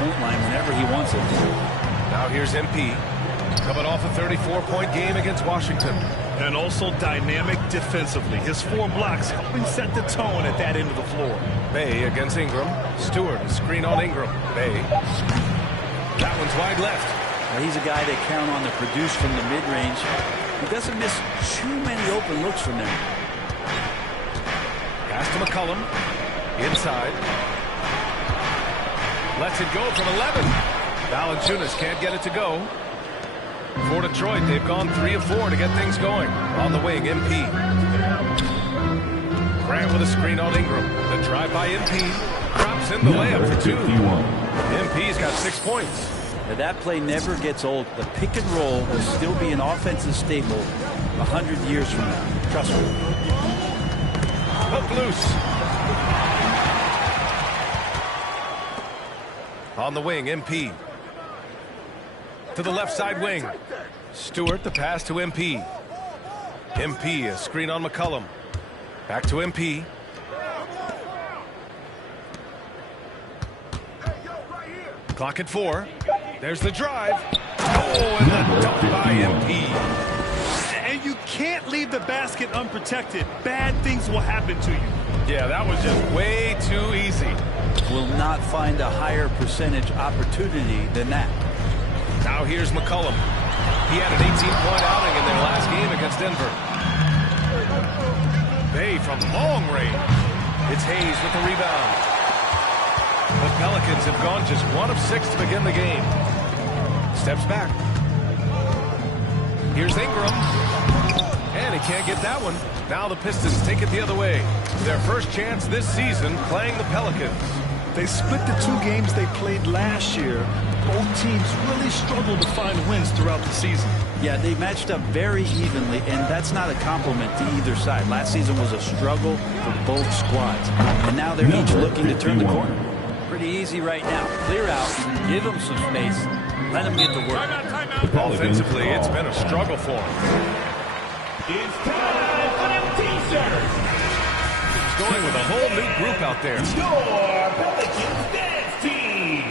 three-point line whenever he wants it. Now here's MP. Coming off a 34-point game against Washington. And also dynamic defensively. His 4 blocks helping set the tone at that end of the floor. Bay against Ingram. Stewart, screen on Ingram. Bay. That one's wide left. Now he's a guy they count on to produce from the mid-range. He doesn't miss too many open looks from there. Pass to McCollum. Inside. Lets it go from 11. Valanciunas can't get it to go. For Detroit, they've gone 3 of 4 to get things going. On the wing, MP. Grant with a screen on Ingram. The drive by MP. Drops in the layup for 2. MP's got 6 points. Now that play never gets old. The pick and roll will still be an offensive staple 100 years from now. Trust me. Hook loose. On the wing, MP. To the left side wing. Stewart, the pass to MP. MP, a screen on McCollum. Back to MP. Clock at 4. There's the drive. Oh, and the dunk by MP. And you can't leave the basket unprotected. Bad things will happen to you. Yeah, that was just way too easy. Will not find a higher percentage opportunity than that. Now here's McCollum. He had an 18-point outing in their last game against Denver. Bay from long range. It's Hayes with the rebound. The Pelicans have gone just 1 of 6 to begin the game. Steps back. Here's Ingram. And he can't get that one. Now the Pistons take it the other way. Their first chance this season playing the Pelicans. They split the 2 games they played last year. Both teams really struggled to find wins throughout the season. Yeah, they matched up very evenly, and that's not a compliment to either side. Last season was a struggle for both squads, and now they're each looking to turn the corner. Pretty easy right now. Clear out, give them some space, let them get to work. Offensively, it's been a struggle for them. It's time for them t-shirts. He's going with a whole new group out there. Your Pelicans dance team.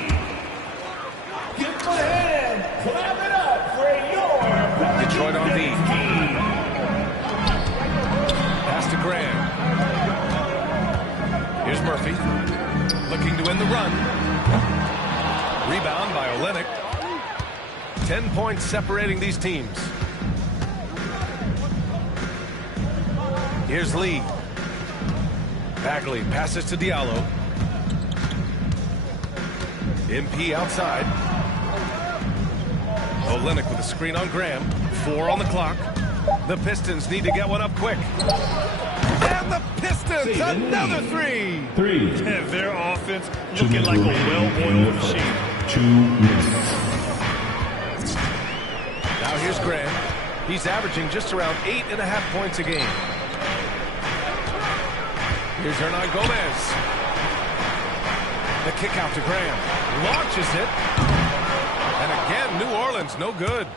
Give them a hand. Clap it up for your Pelicans Detroit on D. team. Pass to Graham. Here's Murphy. Looking to win the run. Rebound by Olynyk. 10 points separating these teams. Here's Lee. Bagley passes to Diallo. MP outside. Olynyk with a screen on Graham. 4 on the clock. The Pistons need to get one up quick. And the Pistons, another 3. And their offense looking like a well-oiled machine. 2 minutes. Now here's Graham. He's averaging just around 8.5 points a game. Here's Hernan Gomez. The kick out to Graham. Launches it. And again, New Orleans, no good.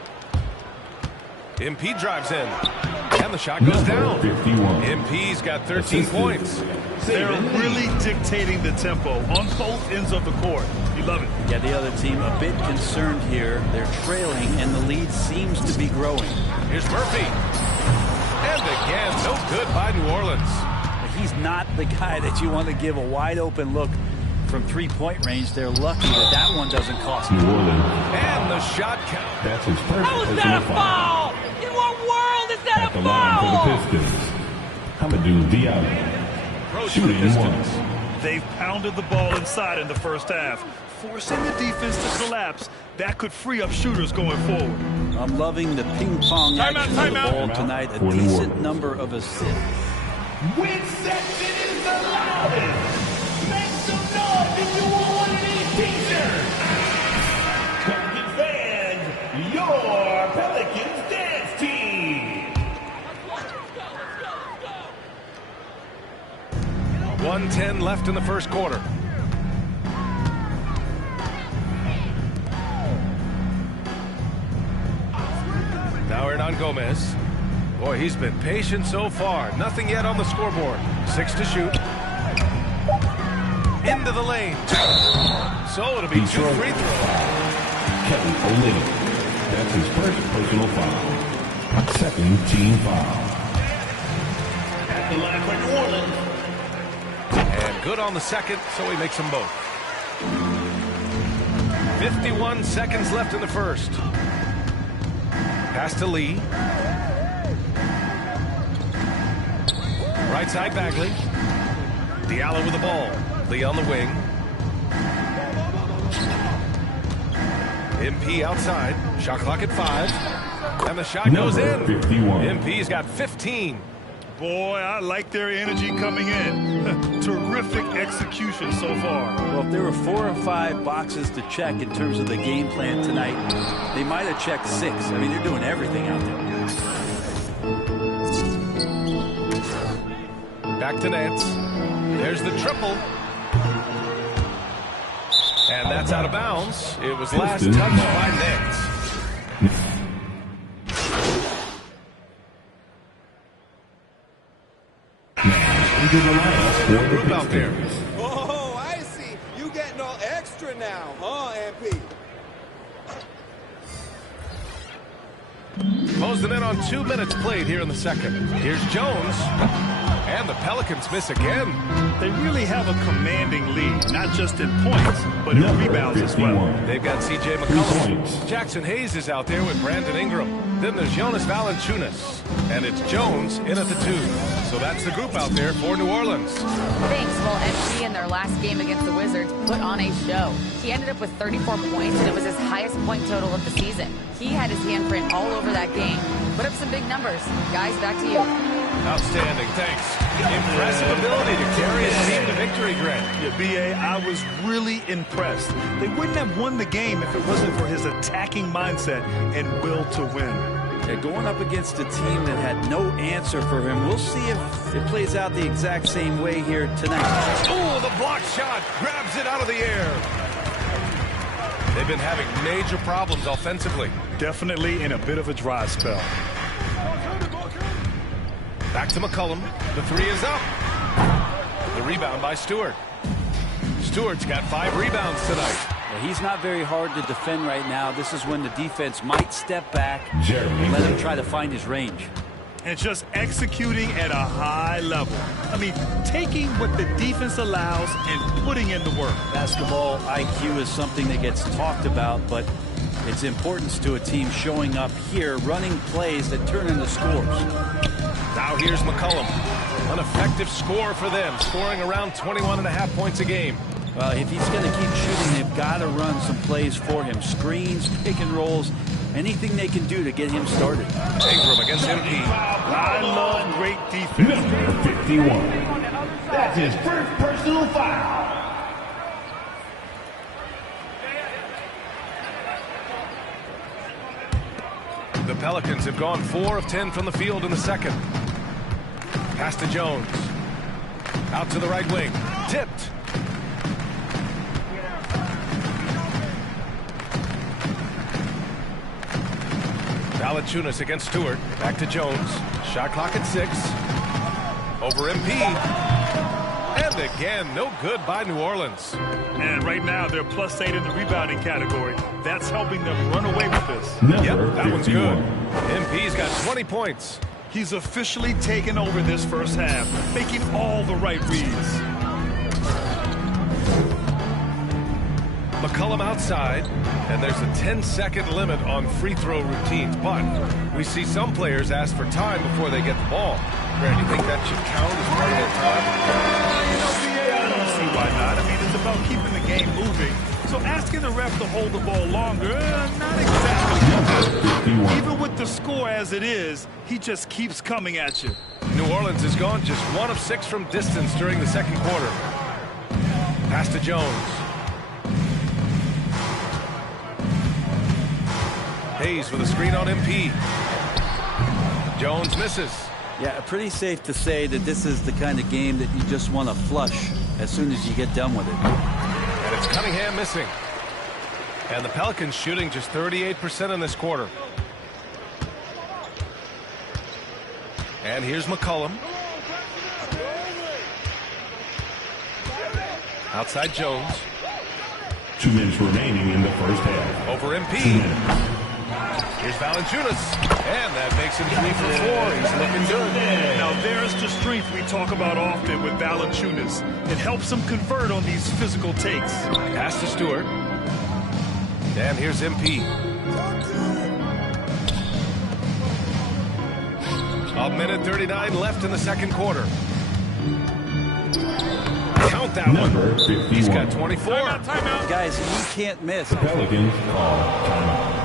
MP drives in. And the shot goes down. 51. MP's got 13 points. They're really dictating the tempo on both ends of the court. You love it. Yeah, the other team a bit concerned here. They're trailing, and the lead seems to be growing. Here's Murphy. And again, no good by New Orleans. He's not the guy that you want to give a wide-open look from three-point range. They're lucky that that one doesn't cost New them. Orleans. And the shot count. That's his first How is personal that a foul. foul? In what world is that At a the line for the foul? Pistons. Hamidou Diallo. Approach for the Shooting 1. Pistons. They've pounded the ball inside in the first half, forcing the defense to collapse. That could free up shooters going forward. I'm loving the ping-pong action of the ball tonight. A For New decent Orleans. number of assists. When section is the loudest. Make some noise if you want one of these t-shirts. Pelicans fans, your Pelicans dance team. 1:10 left in the first quarter. Now Hernan Gomez. Boy, he's been patient so far. Nothing yet on the scoreboard. 6 to shoot. into the lane. So it'll be 2 free throws. Kevin O'Leary. That's his first personal foul. Second team foul. At the line for New Orleans. And good on the second, so he makes them both. 51 seconds left in the first. Pass to Lee. Right side Bagley. Diallo with the ball. Lee on the wing. MP outside. Shot clock at 5. And the shot goes in. 51. MP's got 15. Boy, I like their energy coming in. Terrific execution so far. Well, if there were 4 or 5 boxes to check in terms of the game plan tonight, they might have checked 6. I mean, they're doing everything out there. Back to Nance. There's the triple. And that's out of bounds. It was last touched by Nance. Group out there. Oh, I see. You getting all extra now, huh, MP? Close them in on 2 minutes played here in the second. Here's Jones. And the Pelicans miss again. They really have a commanding lead, not just in points, but in rebounds as well. They've got C.J. McCollum. Jackson Hayes is out there with Brandon Ingram. Then there's Jonas Valanciunas. And it's Jones in at the 2. So that's the group out there for New Orleans. Thanks. Well, MP in their last game against the Wizards put on a show. He ended up with 34 points, and it was his highest point total of the season. He had his handprint all over that game. Put up some big numbers. Guys, back to you. Outstanding, thanks. Impressive ability to carry his team to victory, Grant. Yeah, B.A., I was really impressed. They wouldn't have won the game if it wasn't for his attacking mindset and will to win. Yeah, going up against a team that had no answer for him. We'll see if it plays out the exact same way here tonight. Oh, the block shot grabs it out of the air. They've been having major problems offensively. Definitely in a bit of a dry spell. Back to McCollum. The 3 is up. The rebound by Stewart. Stewart's got 5 rebounds tonight. Yeah, he's not very hard to defend right now. This is when the defense might step back Jeremy and let him try to find his range. And just executing at a high level. I mean, taking what the defense allows and putting in the work. Basketball IQ is something that gets talked about, but its importance to a team showing up here, running plays that turn into scores. Now here's McCollum. An effective score for them, scoring around 21.5 points a game. Well, if he's going to keep shooting, they've got to run some plays for him. Screens, pick and rolls, anything they can do to get him started. Ingram against MP. I love great defense. Number 51. That's his first personal foul. The Pelicans have gone 4 of 10 from the field in the second. Pass to Jones. Out to the right wing. Tipped. Valanciunas against Stewart. Back to Jones. Shot clock at 6. Over MP. And again, no good by New Orleans. And right now, they're +8 in the rebounding category. That's helping them run away with this. Number That 51. one's good. MP's got 20 points. He's officially taken over this first half, making all the right reads. McCollum outside, and there's a 10-second limit on free throw routines. But we see some players ask for time before they get the ball. Grant, you think that should count as part of their time? I don't see why not. I mean, it's about keeping the game moving. So asking the ref to hold the ball longer, not exactly. Even with the score as it is, he just keeps coming at you. New Orleans has gone just 1 of 6 from distance during the second quarter. Pass to Jones. Hayes with a screen on MP. Jones misses. Yeah, pretty safe to say that this is the kind of game that you just want to flush as soon as you get done with it. And it's Cunningham missing. And the Pelicans shooting just 38% in this quarter. And here's McCollum. Outside Jones. 2 minutes remaining in the first half. Over MP. 2 minutes. Here's Valanciunas. And that makes him 3 for 4. He's looking good. Now there's the strength we talk about often with Valanciunas. It helps him convert on these physical takes. Pass to Stewart. And here's MP. A minute 39 left in the second quarter. Count that Number one. 51. He's got 24. Timeout. Guys, you can't miss. The Pelicans call timeout.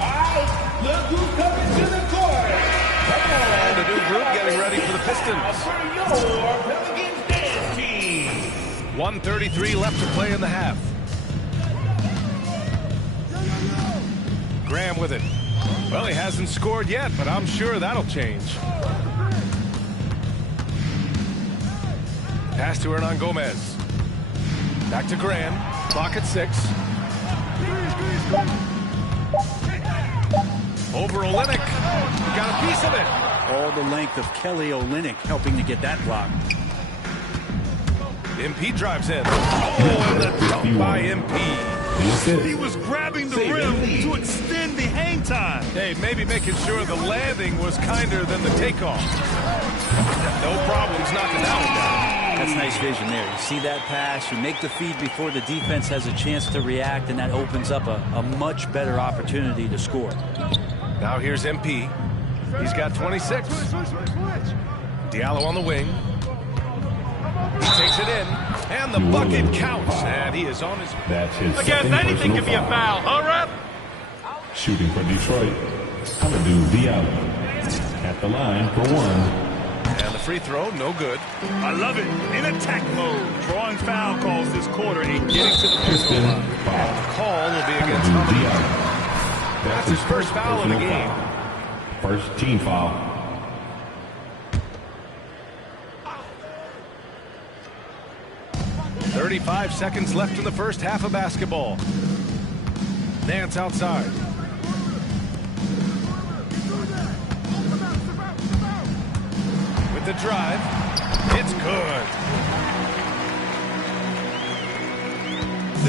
All right, look who's coming to the court. And a new group getting ready for the Pistons. For your Pelicans dance team. 1:33 left to play in the half. Graham with it. Well, he hasn't scored yet, but I'm sure that'll change. Pass to Hernan Gomez. Back to Graham. Clock at 6. Over Olynyk. Got a piece of it. All the length of Kelly Olynyk helping to get that block. MP drives in. Oh, and the dunk by MP. He was grabbing the rim to extend the hang time. Hey, maybe making sure the landing was kinder than the takeoff. No problems knocking that one down. That's nice vision there. You see that pass, you make the feed before the defense has a chance to react, and that opens up a much better opportunity to score. Now here's MP. He's got 26. Diallo on the wing. He takes it in, and the bucket counts, and he is on his... That's his Again, second anything personal can be a foul. Huh, ref? Shooting for Detroit. Amadou Diallo. At the line for 1. And the free throw, no good. I love it. In attack mode, drawing foul calls this quarter and getting to the personal line. The call will be against Amadou Amadou. Diallo. That's his first foul of the personal game. foul. First team foul. .35 seconds left in the first half of basketball. Nance outside. With the drive. It's good.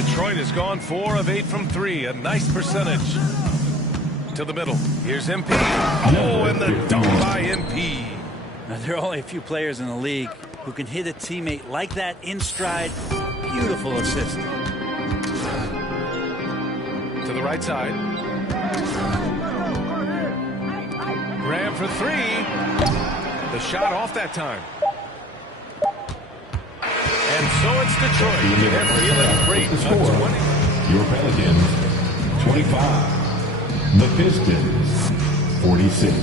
Detroit has gone 4 of 8 from 3. A nice percentage. To the middle. Here's MP. Oh, and the dunk by MP. Now, there are only a few players in the league who can hit a teammate like that in stride. Beautiful assist. To the right side. Graham for 3. The shot off that time. And so it's Detroit. They're feeling great. The score, your Pelicans, 25. The Pistons, 46.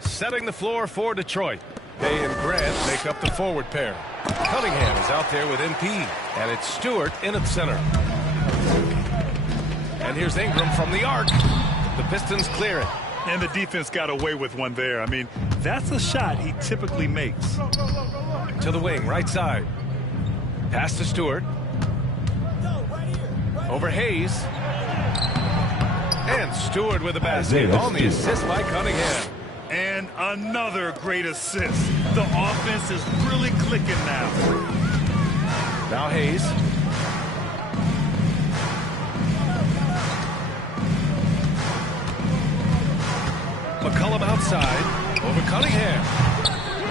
Setting the floor for Detroit. Bay and Grant make up the forward pair. Cunningham is out there with MP, and it's Stewart in at center. And here's Ingram from the arc. The Pistons clear it. And the defense got away with one there. I mean, that's a shot he typically makes. To the wing, right side. Pass to Stewart. Over Hayes. And Stewart with the basket on the assist by Cunningham. And another great assist. The offense is really clicking now. Now Hayes. McCollum outside. Over Cunningham.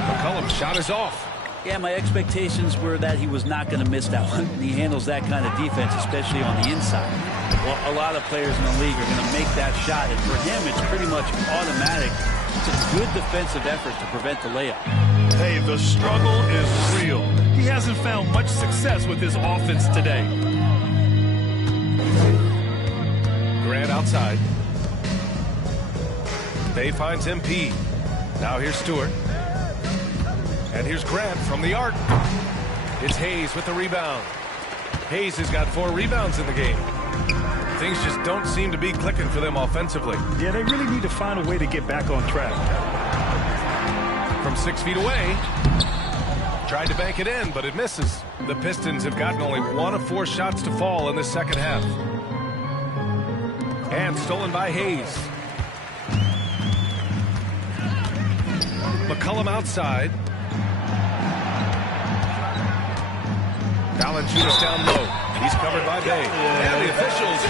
McCollum's shot is off. Yeah, my expectations were that he was not going to miss that one. He handles that kind of defense, especially on the inside. Well, a lot of players in the league are going to make that shot, and for him, it's pretty much automatic. It's a good defensive effort to prevent the layup. Hey, the struggle is real. He hasn't found much success with his offense today. Grant outside. Bay finds MP. Now here's Stewart. And here's Grant from the arc. It's Hayes with the rebound. Hayes has got 4 rebounds in the game. Things just don't seem to be clicking for them offensively. Yeah, they really need to find a way to get back on track. from 6 feet away. Tried to bank it in, but it misses. The Pistons have gotten only 1 of 4 shots to fall in the second half. And stolen by Hayes. McCollum outside. Valanciunas down low. He's covered by Bay. And the officials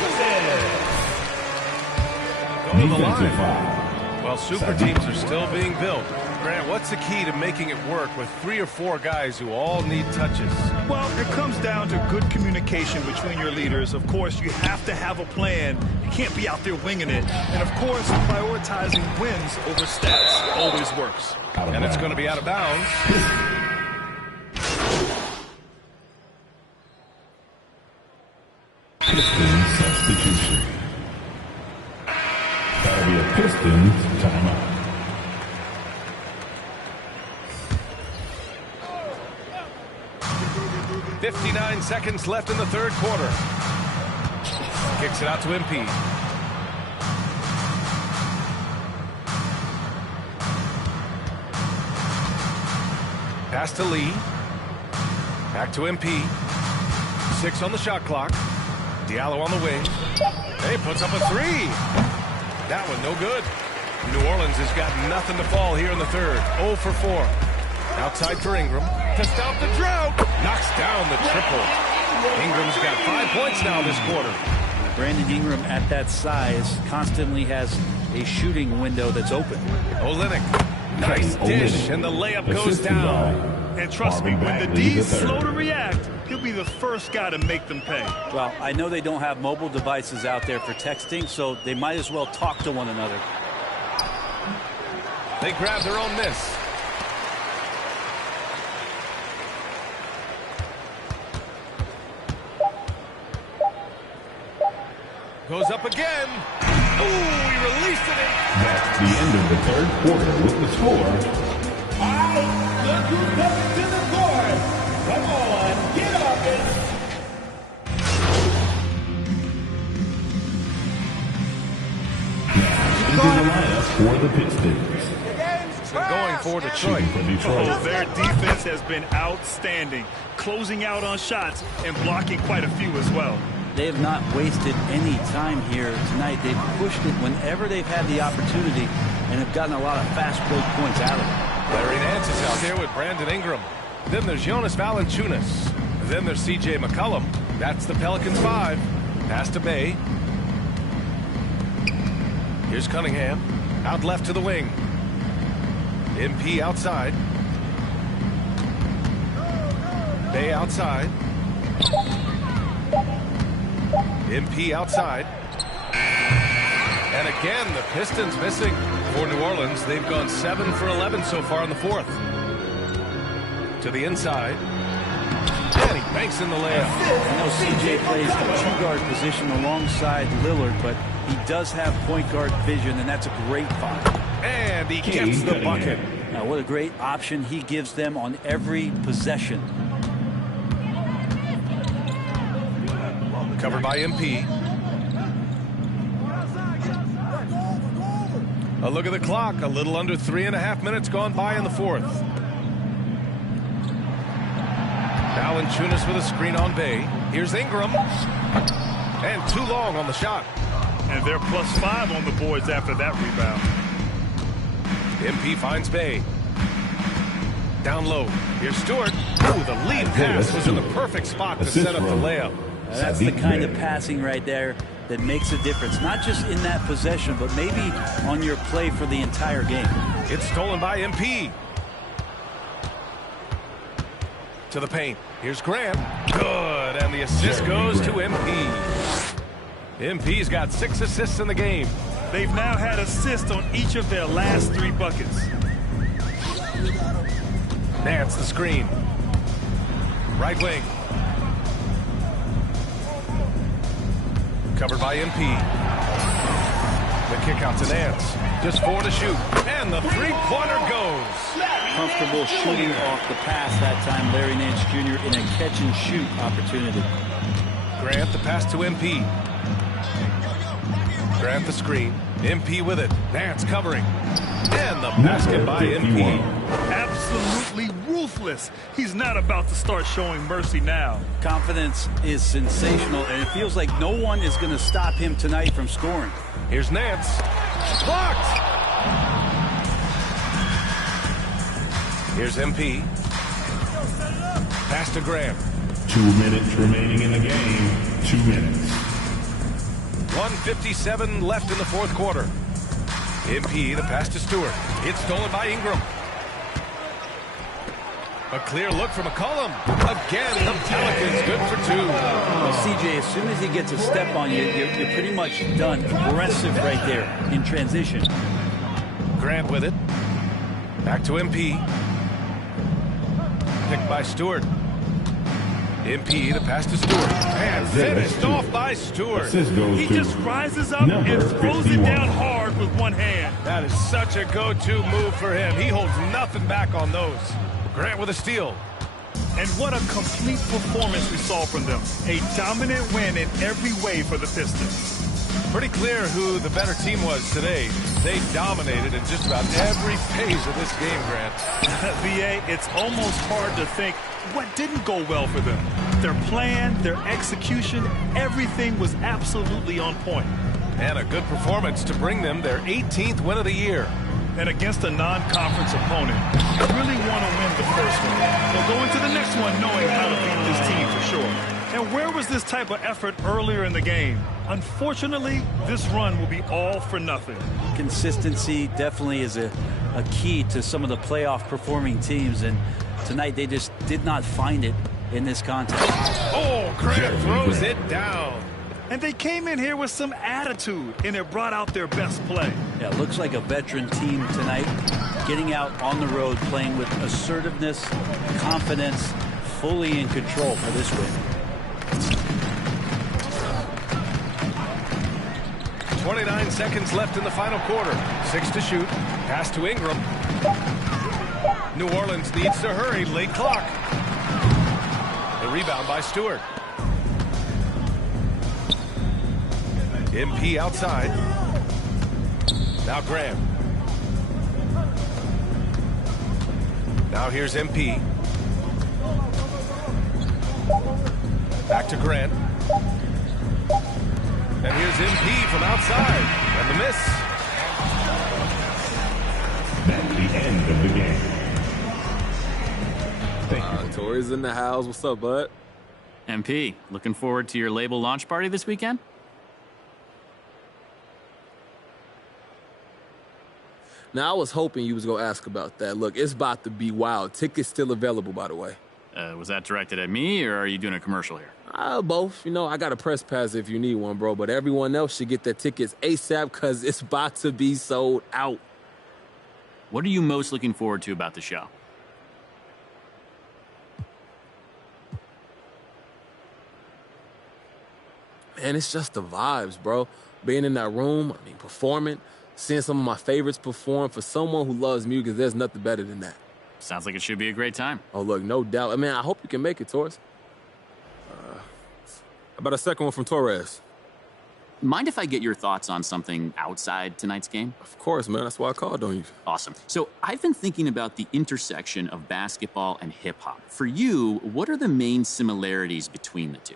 go to the line. Well, super teams are still being built. Grant, what's the key to making it work with 3 or 4 guys who all need touches? Well, it comes down to good communication between your leaders. Of course, you have to have a plan. You can't be out there winging it. And, of course, prioritizing wins over stats always works. And it's going to be out of bounds. Pistons substitution. That'll be a Pistons timeout. .59 seconds left in the third quarter. Kicks it out to MP. Pass to Lee. Back to MP. 6 on the shot clock. Diallo on the wing. He puts up a 3. That one no good. New Orleans has got nothing to fall here in the third. 0 for 4. Outside for Ingram. To stop the drought. Knocks down the triple. Ingram's got 5 points now this quarter. Brandon Ingram at that size constantly has a shooting window that's open. Olynyk. Nice dish, and the layup goes down. And trust me, when the D's slow to react, he'll be the first guy to make them pay. Well, I know they don't have mobile devices out there for texting, so they might as well talk to one another. They grab their own miss. Goes up again. Ooh, he released it. That's the end of the third quarter with the score. All right, look who's coming to the court. Come on, get up and... Into the lineup for the Pistons. Been going for Detroit. Oh, their defense has been outstanding, closing out on shots and blocking quite a few as well. They have not wasted any time here tonight. They've pushed it whenever they've had the opportunity and have gotten a lot of fast break points out of it. Larry Nance is out there with Brandon Ingram. Then there's Jonas Valanciunas. Then there's C.J. McCollum. That's the Pelicans 5. Pass to Bay. Here's Cunningham. Out left to the wing. MP outside. Bay outside. MP outside. And again, the Pistons missing. For New Orleans, they've gone 7 for 11 so far in the fourth. To the inside. And he banks in the layup. I know CJ plays the 2-guard position alongside Lillard, but he does have point guard vision, and that's a great find. And he gets the bucket. Now, what a great option he gives them on every possession. Covered by MP. A look at the clock. A little under 3.5 minutes gone by in the fourth. Valanciunas with a screen on Bay. Here's Ingram. And too long on the shot. And they're +5 on the boards after that rebound. MP finds Bay. Down low. Here's Stewart. Ooh, the lead pass was in the perfect spot to set up the layup. That's the kind of passing right there that makes a difference. Not just in that possession, but maybe on your play for the entire game. It's stolen by MP. To the paint. Here's Grant. Good. And the assist goes to MP. MP's got 6 assists in the game. They've now had assists on each of their last 3 buckets. Nance the screen. Right wing. Covered by MP. The kick out to Nance. Just 4 to shoot. And the 3-pointer goes. Comfortable shooting off the pass that time, Larry Nance Jr. in a catch-and-shoot opportunity. Grant the pass to MP. Grant the screen. MP with it. Nance covering. And the basket by MP. Absolutely ruthless. He's not about to start showing mercy now. Confidence is sensational, and it feels like no one is going to stop him tonight from scoring. Here's Nance. Blocked! Here's MP. Pass to Graham. 2 minutes remaining in the game. 2 minutes. 1:57 left in the fourth quarter. MP, the pass to Stewart. It's stolen by Ingram. A clear look from McCollum. Again, the Pelicans good for 2. Well, CJ, as soon as he gets a step on you, you're pretty much done. Aggressive right there in transition. Grant with it. Back to MP. Picked by Stewart. MP, the pass to Stewart. And finished off by Stewart. He just rises up and throws it down hard with one hand. That is such a go-to move for him. He holds nothing back on those. Grant with a steal. And what a complete performance we saw from them. A dominant win in every way for the Pistons. Pretty clear who the better team was today. They dominated in just about every phase of this game, Grant. VA, it's almost hard to think what didn't go well for them. Their plan, their execution, everything was absolutely on point. And a good performance to bring them their 18th win of the year. And against a non-conference opponent, you really want to win the first one. They'll go into the next one knowing how to beat this team for sure. And where was this type of effort earlier in the game? Unfortunately, this run will be all for nothing. Consistency definitely is a key to some of the playoff performing teams, and tonight they just did not find it in this contest. Oh, Grant throws it down. And they came in here with some attitude, and it brought out their best play. Yeah, it looks like a veteran team tonight, getting out on the road, playing with assertiveness, confidence, fully in control for this win. 29 seconds left in the final quarter. 6 to shoot. Pass to Ingram. New Orleans needs to hurry. Late clock. The rebound by Stewart. MP outside. Now Graham. Now here's MP. Back to Grant. And here's MP from outside. And the miss. That's the end of the game. Thank you. Tori's in the house. What's up, bud? MP, looking forward to your label launch party this weekend? Now, I was hoping you was going to ask about that. Look, it's about to be wild. Tickets still available, by the way. Was that directed at me, or are you doing a commercial here? Both. You know, I got a press pass if you need one, bro. But everyone else should get their tickets ASAP because it's about to be sold out. What are you most looking forward to about the show? Man, it's just the vibes, bro. Being in that room, performing, seeing some of my favorites perform. For someone who loves music, there's nothing better than that. Sounds like it should be a great time. Oh, look, no doubt. I mean, I hope you can make it, Torres. How about a second one from Torres? Mind if I get your thoughts on something outside tonight's game? Of course, man. That's why I called on you. Awesome. So I've been thinking about the intersection of basketball and hip-hop. For you, what are the main similarities between the two?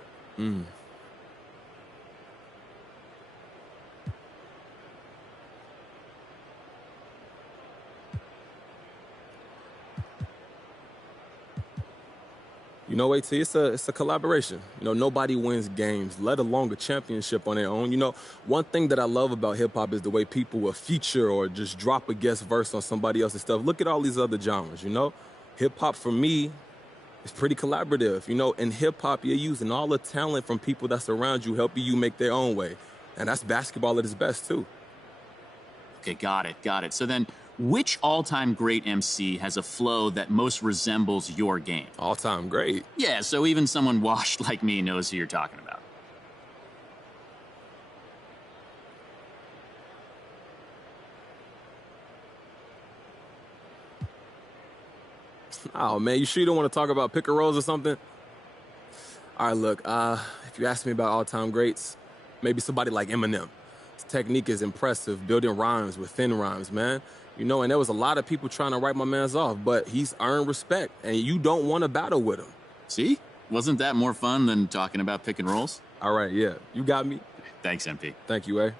You know, AT, it's a collaboration. You know, nobody wins games, let alone a championship on their own. You know, one thing that I love about hip-hop is the way people will feature or just drop a guest verse on somebody else's stuff. Look at all these other genres, you know? Hip-hop, for me, is pretty collaborative. You know, in hip-hop, you're using all the talent from people that's around you, helping you make their own way. And that's basketball at its best, too. Okay, got it. So then, which all-time great MC has a flow that most resembles your game? All-time great? Yeah, so even someone washed like me knows who you're talking about. Oh, man, you sure you don't want to talk about pick and rolls or something? All right, look, if you ask me about all-time greats, maybe somebody like Eminem. His technique is impressive, building rhymes within rhymes, man. You know, and there was a lot of people trying to write my man's off, but he's earned respect, and you don't want to battle with him. See? Wasn't that more fun than talking about pick and rolls? All right, yeah. You got me. Thanks, MP. Thank you, A.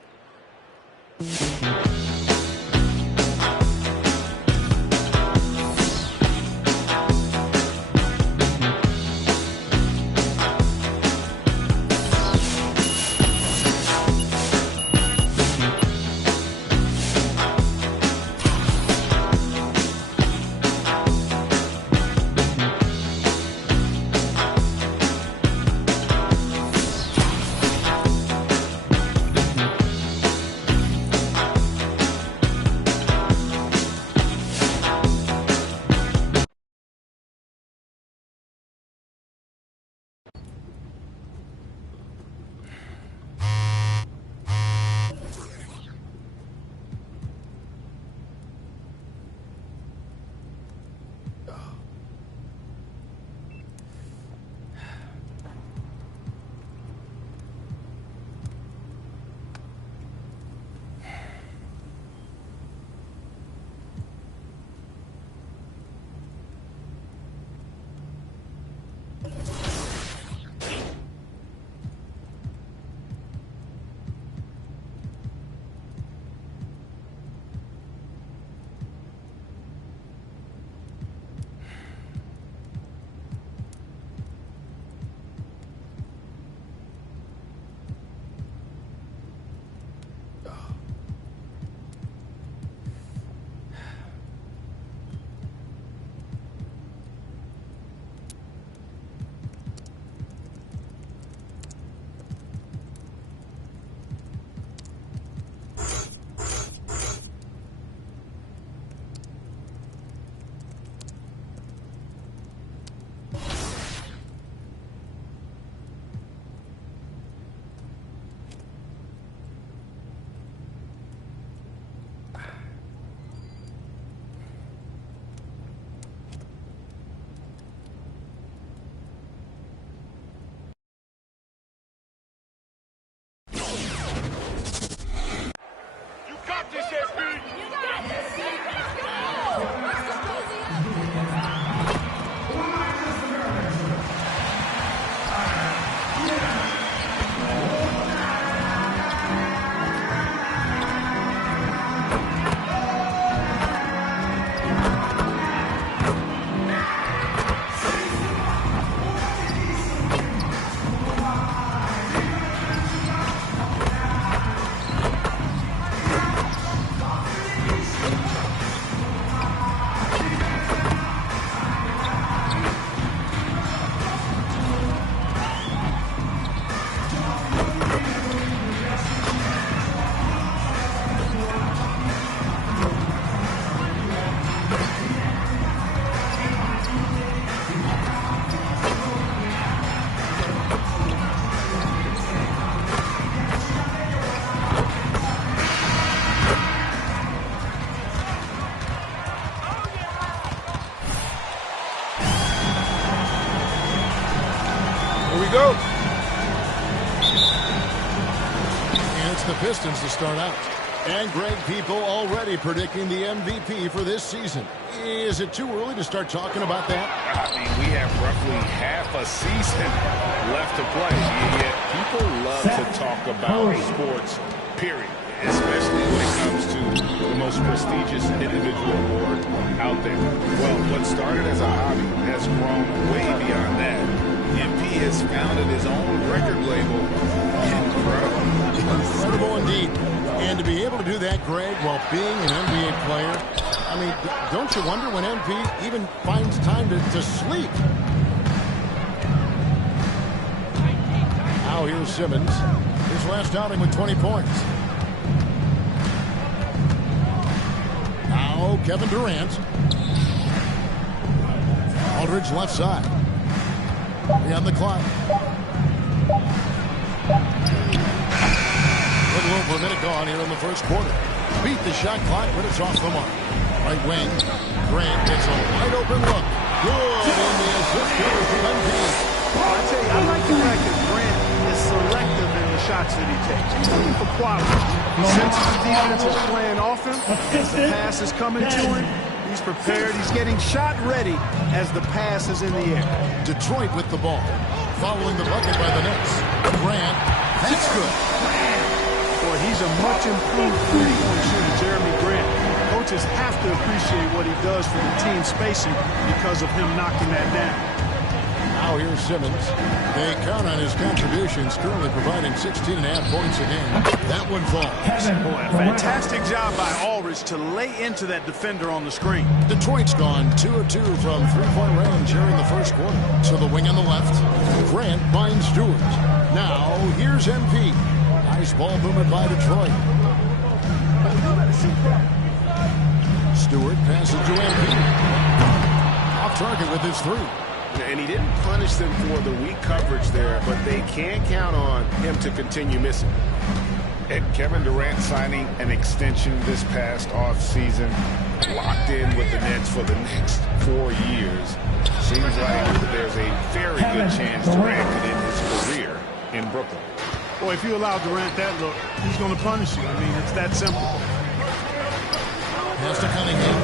Go. And it's the Pistons to start out. And Greg, people already predicting the MVP for this season. Is it too early to start talking about that? I mean, we have roughly half a season left to play. Yet people love to talk about sports, period. Especially when it comes to the most prestigious individual award out there. Well, what started as a hobby has grown way beyond that. MP has founded his own record label. Incredible. Incredible indeed. And to be able to do that, Greg, while being an NBA player, I mean, don't you wonder when MP even finds time to sleep? Now here's Simmons. His last outing with 20 points. Now Kevin Durant. Aldridge left side. On the clock. A little over a minute gone here in the first quarter. Beat the shot clock, but it's off the mark. Right wing. Grant gets a wide open look. Good in the assist goes to MP. I tell you, I like the fact that Grant is selective in the shot shots that he takes. He's looking for quality. He senses the defense is playing off him. As the pass is coming to him, he's prepared. He's getting shot ready as the pass is in the air. Detroit with the ball. Following the bucket by the Nets. Grant, that's good. Boy, he's a much improved three-point shooter, Jeremy Grant. Coaches have to appreciate what he does for the team spacing because of him knocking that down. Now here's Simmons. They count on his contributions, currently providing 16.5 points a game. That one falls. Boy, a fantastic job by Aldridge to lay into that defender on the screen. Detroit's gone 2 of 2 from three-point range here in the first quarter. To the wing on the left. Grant finds Stewart. Now here's MP. Nice ball movement by Detroit. Stewart passes to MP. Off target with his three. And he didn't punish them for the weak coverage there, but they can't count on him to continue missing. And Kevin Durant signing an extension this past offseason, locked in with the Nets for the next 4 years. Seems like there's a very good chance Durant could end his career in Brooklyn. Boy, if you allow Durant that look, he's going to punish you. I mean, it's that simple. Pass to Cunningham.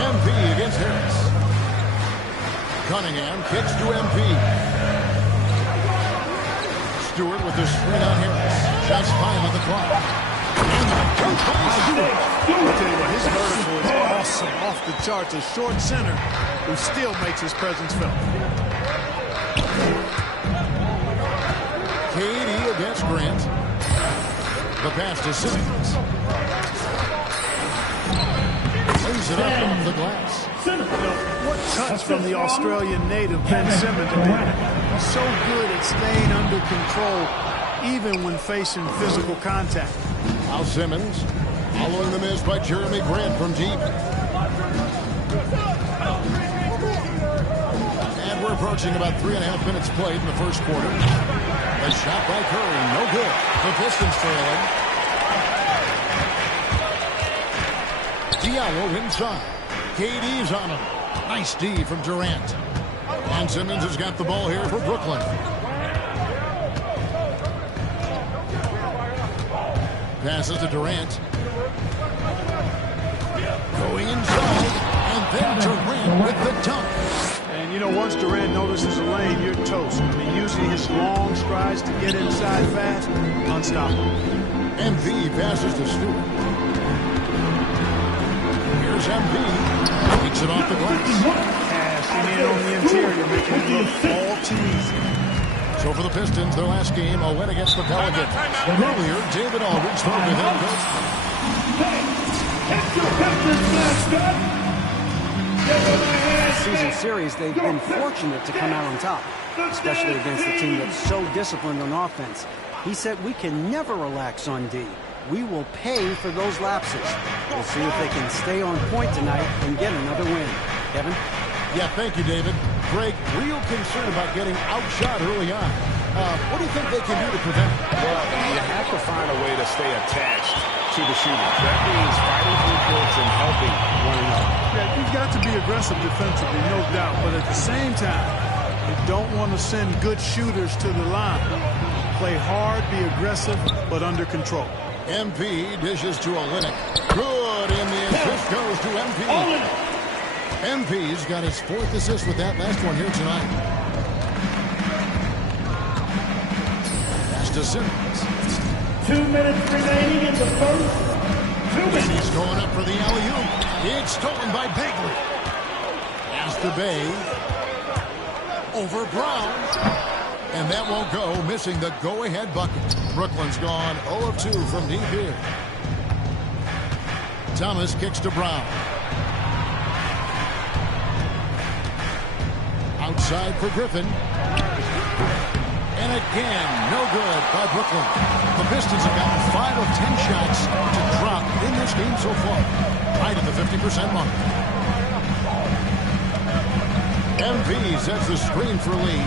MP against Harris. Cunningham kicks to MP. Stewart with the screen on Harris. Shots 5 on the clock. And the dunk by Stewart. I'll tell you what, his vertical is awesome. Off the charts. A short center who still makes his presence felt. KD against Grant. The pass to Simmons. Lays it up off the glass. What touch from the Australian native Ben Simmons. He's so good at staying under control even when facing physical contact. Now Simmons following the miss by Jeremy Grant from deep. And we're approaching about 3.5 minutes played in the first quarter. A shot by Curry, no good. The Pistons trailing. Diallo inside. KD's on him. Nice D from Durant. And Simmons has got the ball here for Brooklyn. Passes to Durant. Going inside. And then Durant with the dunk. And, you know, once Durant notices a lane, you're toast. I mean, using his long strides to get inside fast, unstoppable. MP passes to Stewart. Here's MP. Takes it off the glass. Cashing in on the interior, making it look all too easy. So for the Pistons, their last game, a win against the Pelicans. Earlier, David Aldridge spoke with head coach. Season series, they've been fortunate to come out on top, especially against a team that's so disciplined on offense. He said we can never relax on D. We will pay for those lapses. We'll see if they can stay on point tonight and get another win. Kevin? Yeah, thank you, David. Greg, real concern about getting outshot early on. What do you think they can do to prevent it? Well, you have to find a way to stay attached to the shooting. That means fighting through courts and helping one another. Yeah, you've got to be aggressive defensively, no doubt. But at the same time, you don't want to send good shooters to the line. Play hard, be aggressive, but under control. MP dishes to Olynyk. Good, and the assist goes to MP. MP's got his 4th assist with that last one here tonight. Pass to Simmons. 2 minutes remaining in the first. 2 minutes. And he's going up for the alley-oop. It's stolen by Bagley. Pass to Bay. Over Brown. And that won't go, missing the go-ahead bucket. Brooklyn's gone 0 of 2 from deep here. Thomas kicks to Brown. Outside for Griffin. And again, no good by Brooklyn. The Pistons have gotten 5 of 10 shots to drop in this game so far. Right at the 50% mark. MP sets the screen for Lee.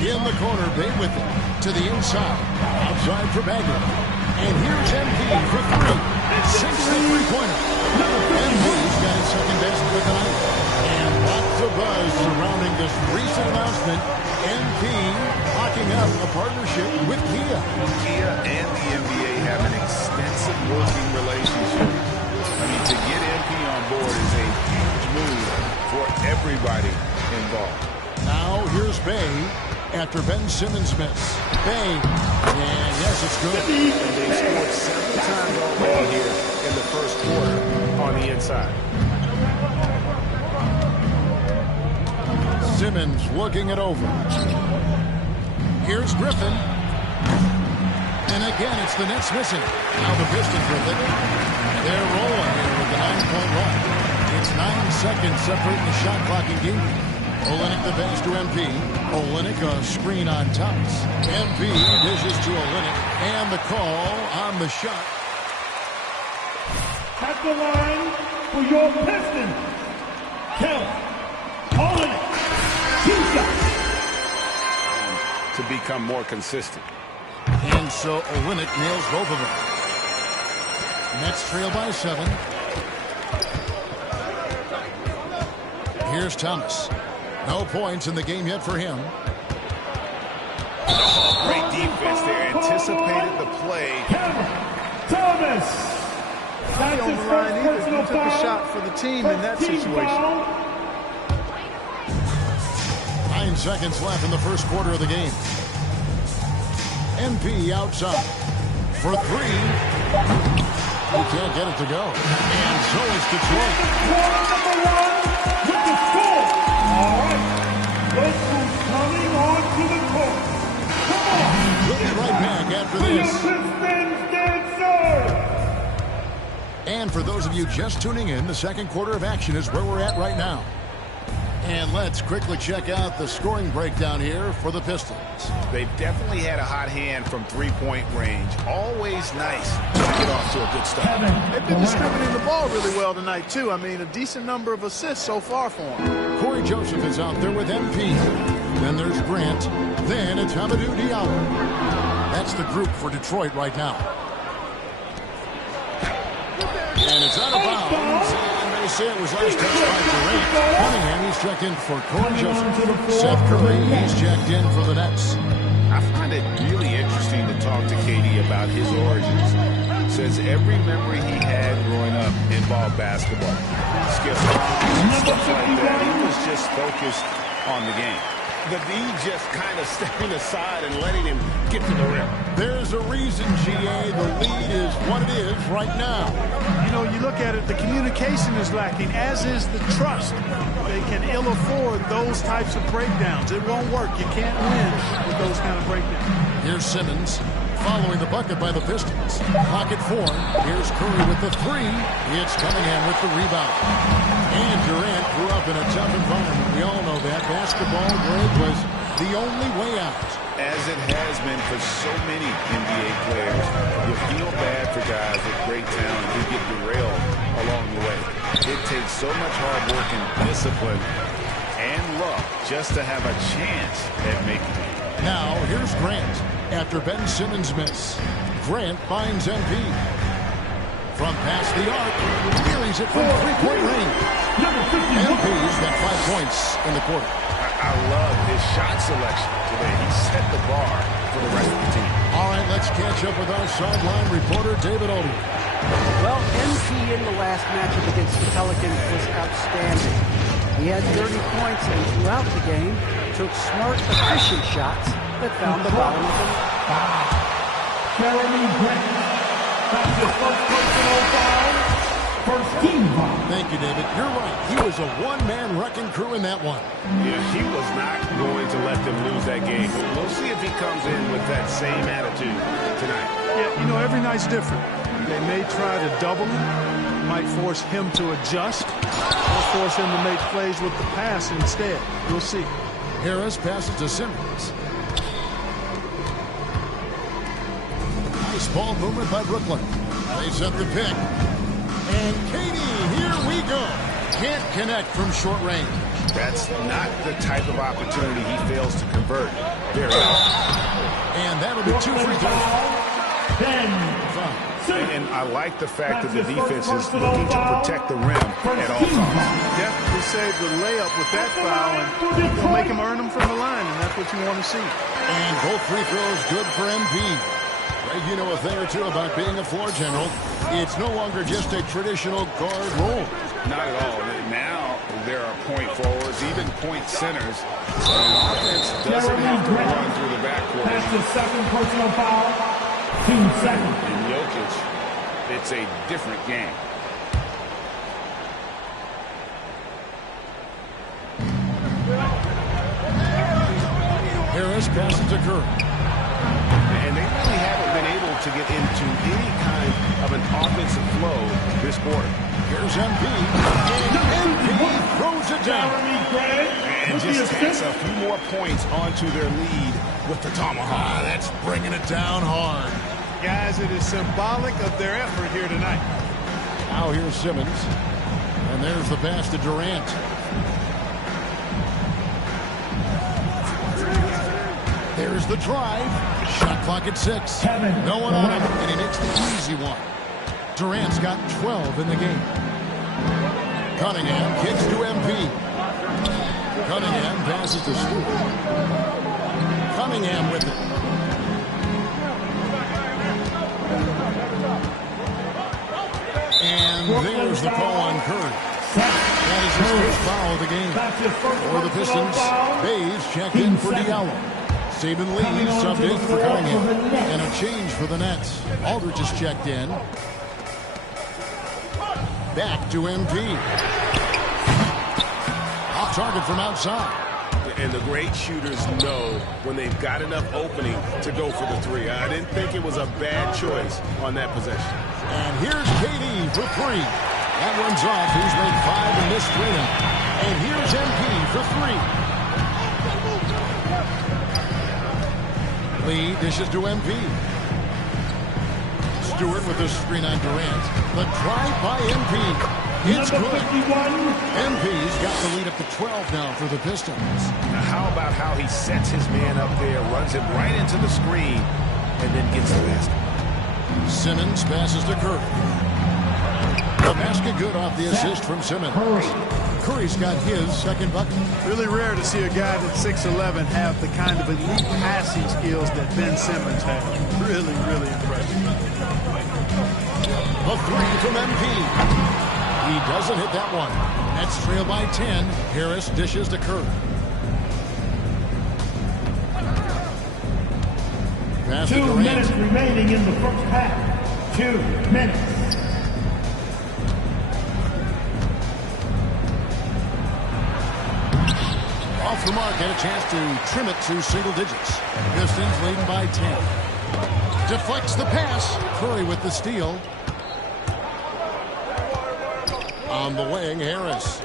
In the corner, Bay with it. To the inside. Outside for Bagley. And here's MP for 3. Sinks the three-pointer. MP's got his second best for the night. And lots of buzz surrounding this recent announcement, MP locking up a partnership with Kia. Kia and the NBA have an extensive working relationship. I mean, to get MP on board is a huge move for everybody involved. Now here's Bay after Ben Simmons miss. Bay, and yes, it's good. And they've scored several times already here in the first quarter on the inside. Simmons looking it over. Here's Griffin. And again, it's the Nets missing. Now the Pistons with it. They're rolling here with the 9-point run. It's 9 seconds separating the shot clock and game. Olynyk the pass to MP. Olynyk a screen on Thomas. MP dishes to Olynyk. And the call on the shot. At the line for your Pistons, Kelly Olynyk. 2 shots. To become more consistent. And so Olynyk nails both of them. Nets trail by 7. Here's Thomas. No points in the game yet for him. Oh, great defense there. Anticipated the play. Thomas. That's on the line either. He took a shot for the team in that situation. 9 seconds left in the first quarter of the game. MP outside for 3. He can't get it to go. And so is Detroit. Number 1 with the score. All right. Look who's coming onto the court. Come on. We'll be right back after this. And for those of you just tuning in, the second quarter of action is where we're at right now. And let's quickly check out the scoring breakdown here for the Pistons. They've definitely had a hot hand from three-point range. Always nice to get off to a good start. They've been distributing the ball really well tonight, too. I mean, a decent number of assists so far for them. Corey Joseph is out there with MP. Then there's Grant. Then it's Hamidou Diallo. That's the group for Detroit right now. And it's out of bounds. They say it was last touched by Durant. Cunningham, he's checked in for Corey Joseph. Seth Curry, he's checked in for the Nets. I find it really interesting to talk to KD about his origins. Says every memory he had growing up involved basketball. Skip stuff like that. He was just focused on the game. The D just kind of stepping aside and letting him get to the rim. There's a reason, GA. The lead is what it is right now. You know, you look at it, the communication is lacking, as is the trust. They can ill afford those types of breakdowns. It won't work. You can't win with those kind of breakdowns. Here's Simmons following the bucket by the Pistons. Pocket 4. Here's Curry with the 3. It's Cunningham with the rebound. And Durant grew up in a tough environment. We all know that. Basketball, Greg, was the only way out. As it has been for so many NBA players, you feel bad for guys with great talent who get derailed along the way. It takes so much hard work and discipline and luck just to have a chance at making it. Now, here's Grant after Ben Simmons' miss. Grant finds MP. From past the arc, carries it from three-point range. MP's got 5 points in the quarter. I love his shot selection today. He set the bar for the rest of the team. All right, let's catch up with our sideline reporter, David Odie. Well, MP in the last matchup against the Pelicans was outstanding. He had 30 points and throughout the game took smart, efficient shots that found the bottom of the net. Jeremy Grant. That's his first personal foul. First team foul. Thank you, David. You're right. He was a one-man wrecking crew in that one. Yeah, he was not going to let them lose that game. We'll see if he comes in with that same attitude tonight. Yeah, you know, every night's different. They may try to double him, might force him to adjust, or force him to make plays with the pass instead. We'll see. Harris passes to Simmons. Nice ball movement by Brooklyn. They set the pick. And Katie, here we go. Can't connect from short range. That's not the type of opportunity he fails to convert very often. And that'll be 2 free throws. And I like the fact that the defense is looking to protect the rim at all costs. Definitely saved the layup with that foul, and it'll make him earn them from the line, and that's what you want to see. And both free throws good for MP. Greg, you know a thing or two about being a floor general. It's no longer just a traditional guard role. Not at all. Now there are point forwards, even point centers. And offense doesn't have to run through the backcourt. That's the second personal foul. 2 seconds. In Jokic, it's a different game. Harris passes to Curry. And they really haven't been able to get into any kind of an offensive flow this quarter. Here's MP. And MP throws it down. And just takes a few more points onto their lead with the tomahawk. That's bringing it down hard. Guys, it is symbolic of their effort here tonight. Now here's Simmons. And there's the pass to Durant. There's the drive. Shot clock at 6. No one on him, and he makes the easy one. Durant's got 12 in the game. Cunningham kicks to MP. Cunningham passes to Stewart. Cunningham with it. And there's the call on Curry. That is his first foul of the game. For the Pistons, Bays checked in for Diallo. Saban Lee subbed in for Cunningham. And a change for the Nets. Aldridge is checked in. Back to MP. Off target from outside. And the great shooters know when they've got enough opening to go for the three. I didn't think it was a bad choice on that possession. And here's KD for 3. That one's off. He's made 5 in this three now. And here's MP for 3. Lee dishes to MP. Stewart with the screen on Durant. The drive by MP. It's good. MP's got the lead up to 12 now for the Pistons. Now how about how he sets his man up there, runs him right into the screen, and then gets the basket. Simmons passes to Curry. The basket good off the assist from Simmons. Curry's got his second bucket. Really rare to see a guy that's 6'11" have the kind of elite passing skills that Ben Simmons has. Really, really impressive. A 3 from MP. He doesn't hit that one. Nets trail by 10. Harris dishes to Curry. Pass 2 minutes remaining in the first half. 2 minutes. Off the mark and a chance to trim it to single digits. Pistons leading by 10. Deflects the pass. Curry with the steal. On the wing, Harris.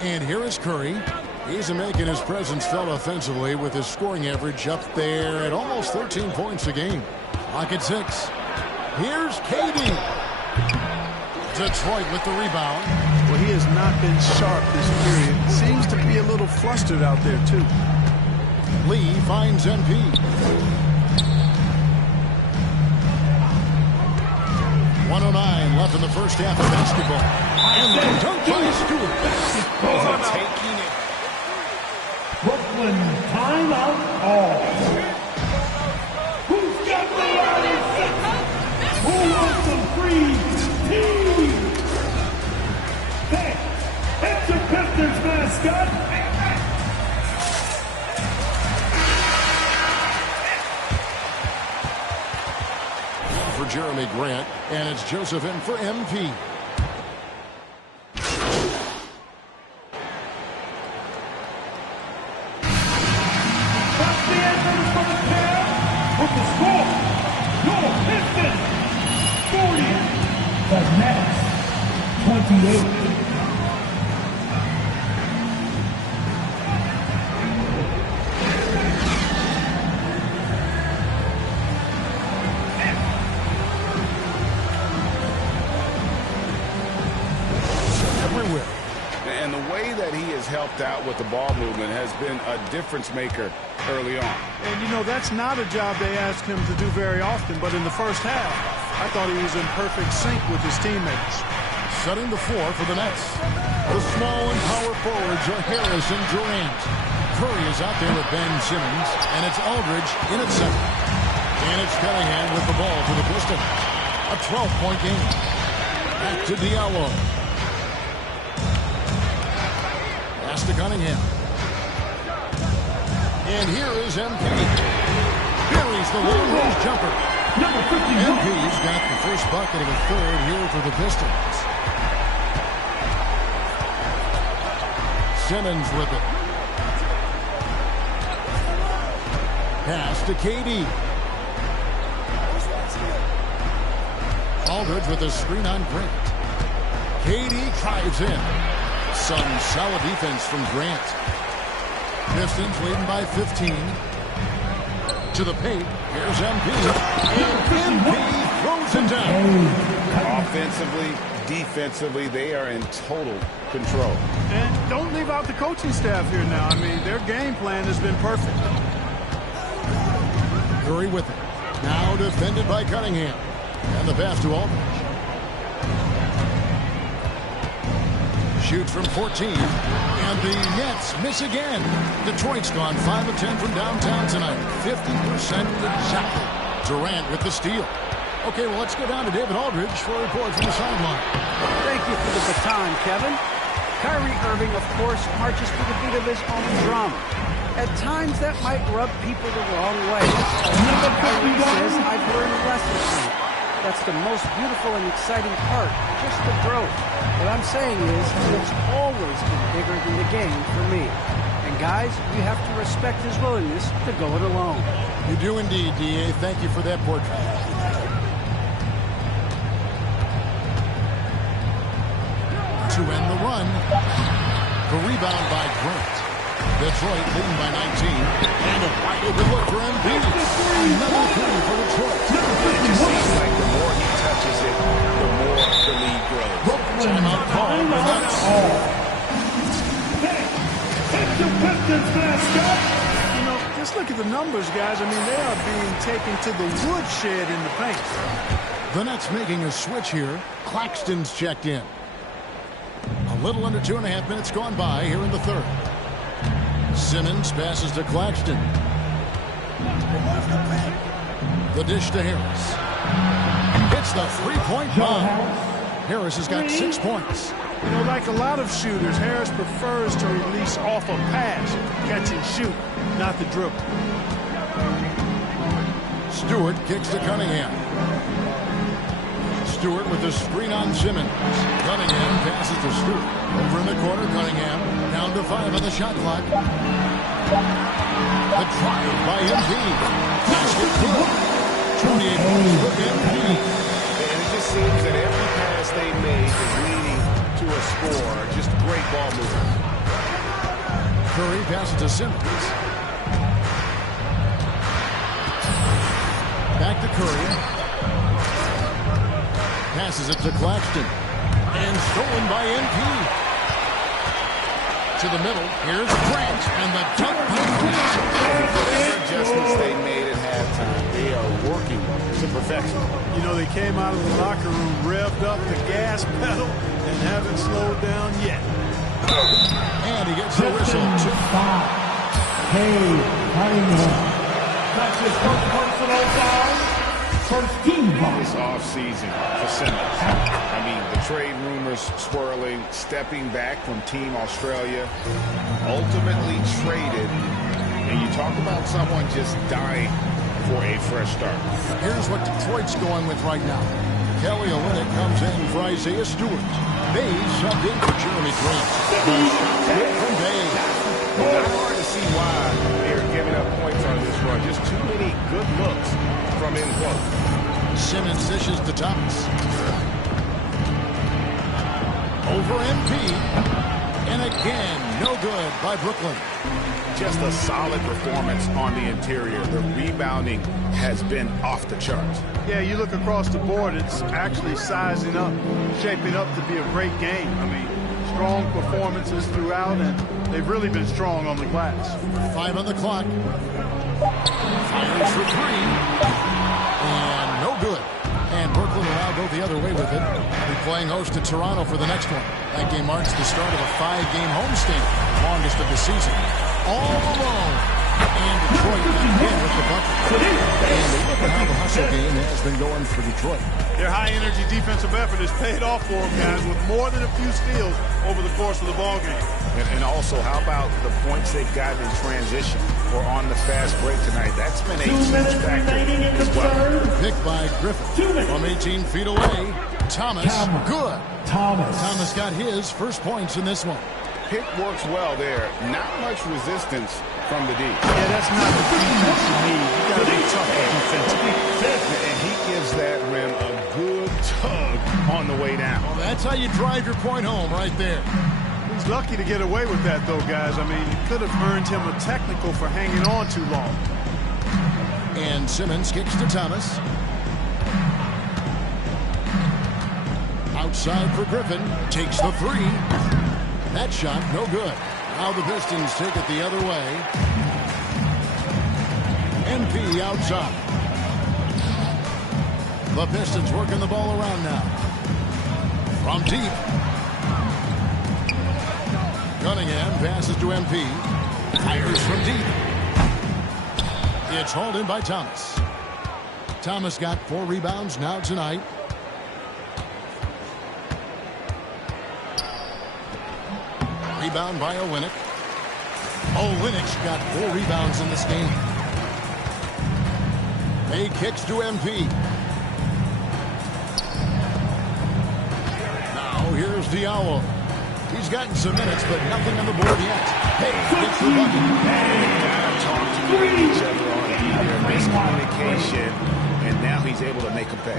And here is Curry. He's making his presence felt offensively with his scoring average up there at almost 13 points a game. Clock at 6. Here's KD. Detroit with the rebound. Well, he has not been sharp this period. Seems to be a little flustered out there, too. Lee finds MP. 1:09 left in the first half of basketball. And the dunk by Stewart. Taking it. Brooklyn timeout all. Who's got the line? Who wants some free tea? Hey, it's the Pistons mascot. For Jeremy Grant, and it's Joseph in for MP. That's the end of the first half. With the score, your Pistons 40, the Nets 28. And the way that he has helped out with the ball movement has been a difference maker early on. And, you know, that's not a job they ask him to do very often, but in the first half, I thought he was in perfect sync with his teammates. setting the floor for the Nets. The small and power forwards are Harris and Durant. Curry is out there with Ben Simmons, and it's Aldridge in at center. And it's Cunningham with the ball for the Pistons. A 12-point game. Back to Diallo. Pass to Cunningham. And here is MP. Buries the long-range jumper. MP's got the first bucket of a third here for the Pistons. Simmons with it. Pass to KD. Aldridge with a screen on Grant. KD drives in. Some solid defense from Grant. Pistons leading by 15. To the paint. Here's MP. And MP throws it down. Offensively, defensively, they are in total control. And don't leave out the coaching staff here now. I mean, their game plan has been perfect. Curry with it. Now defended by Cunningham. And the pass to Aldridge. Shoots from 14. And the Nets miss again. Detroit's gone 5 of 10 from downtown tonight. 50% exactly. Durant with the steal. Okay, well, let's go down to David Aldridge for a report from the sideline. Thank you for the baton, Kevin. Kyrie Irving, of course, marches to the beat of his own drum. At times, that might rub people the wrong way. Kyrie says, I've learned lessons from it. That's the most beautiful and exciting part, just the growth. What I'm saying is, it's always been bigger than the game for me. And guys, you have to respect his willingness to go it alone. You do indeed, D.A. Thank you for that portrait. To end the run, the rebound by Grant. Detroit leading by 19. And a wide open look for Embiid. Another three for Detroit. It just seems like the more he touches it, the more the lead grows. Timeout call. The Nets. Take the Pistons mascot. You know, just look at the numbers, guys. I mean, they are being taken to the woodshed in the paint. The Nets making a switch here. Claxton's checked in. A little under 2.5 minutes gone by here in the third. Simmons passes to Claxton. The dish to Harris. It's the three-point bomb. Harris has got 6 points. You know, like a lot of shooters, Harris prefers to release off a pass, catch and shoot, not the dribble. Stewart kicks to Cunningham. Stewart with the screen on Simmons. Cunningham passes to Stewart. Over in the corner, Cunningham. Down to 5 on the shot clock. The drive by Embiid. Basket good. 28 points for Embiid. And it just seems that every pass they made is leading to a score. Just great ball movement. Curry passes to Simmons. Back to Curry. Passes it to Claxton. And stolen by MP. To the middle. Here's Grant. And the dunk by Grant. Whatever adjustments they made at halftime, they are working to perfection. You know, they came out of the locker room, revved up the gas pedal, and haven't slowed down yet. And he gets the whistle. That's his first personal foul. First team foul. This offseason for Simmons. I mean, the trade rumors swirling, stepping back from Team Australia, ultimately traded. And you talk about someone just dying for a fresh start. Here's what Detroit's going with right now. Kelly Olynyk comes in for Isaiah Stewart. Bays subbed in for Jeremy Grant. Good from Bays. Not hard to see why they're giving up points on this run. Just too many good looks from in close. Simmons dishes to Thomas. Over MP. And again, no good by Brooklyn. Just a solid performance on the interior. The rebounding has been off the charts. Yeah, you look across the board, it's actually sizing up, shaping up to be a great game. I mean, strong performances throughout, and they've really been strong on the glass. 5 on the clock. Fires for 3. And no good. And Brooklyn will now go go the other way with it. They're playing host to Toronto for the next one. That game marks the start of a 5-game homestand, longest of the season. All alone. And Detroit again with the bucket. And look at how the hustle game has been going for Detroit. Their high-energy defensive effort has paid off for them, guys, with more than a few steals over the course of the ballgame. And also, how about the points they've gotten in transition or on the fast break tonight? That's been a huge factor as well. Picked by Griffin from 18 feet away. Thomas, good. Thomas got his first points in this one. Pick works well there. Not much resistance from the D. Yeah, that's not the defense you need. You got to be tough defensively. And he gives that rim a good tug on the way down. Well, that's how you drive your point home right there. He's lucky to get away with that, though, guys. I mean, it could have earned him a technical for hanging on too long. And Simmons kicks to Thomas. Outside for Griffin. Takes the three. That shot, no good. Now the Pistons take it the other way. NP outside. The Pistons working the ball around now. From deep. Cunningham passes to MP. Fires from deep. It's hauled in by Thomas. Thomas got 4 rebounds now tonight. Rebound by Olynyk. Olynyk's got 4 rebounds in this game. He kicks to MP. Now here's Diallo. He's gotten some minutes, but nothing on the board yet. Hey, gets the bucket. Talk to each other on either miscommunication, and now he's able to make a pay.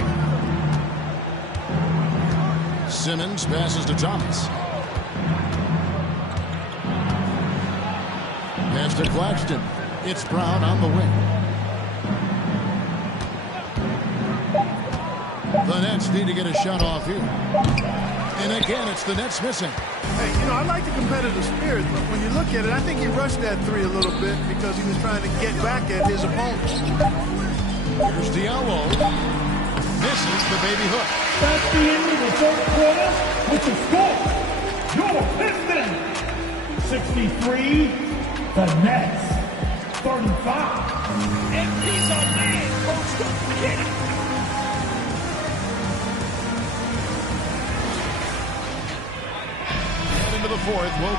Simmons passes to Thomas. Pass to Claxton. It's Brown on the wing. The Nets need to get a shot off here. And again, it's the Nets missing. Hey, you know, I like the competitive spirit, but when you look at it, I think he rushed that three a little bit because he was trying to get back at his opponent. Here's Diallo. Misses the baby hook. That's the end of the third quarter with the score. Your Pistons 63, the Nets 35. And he's on man, folks, don't forget it. Into the fourth. Well,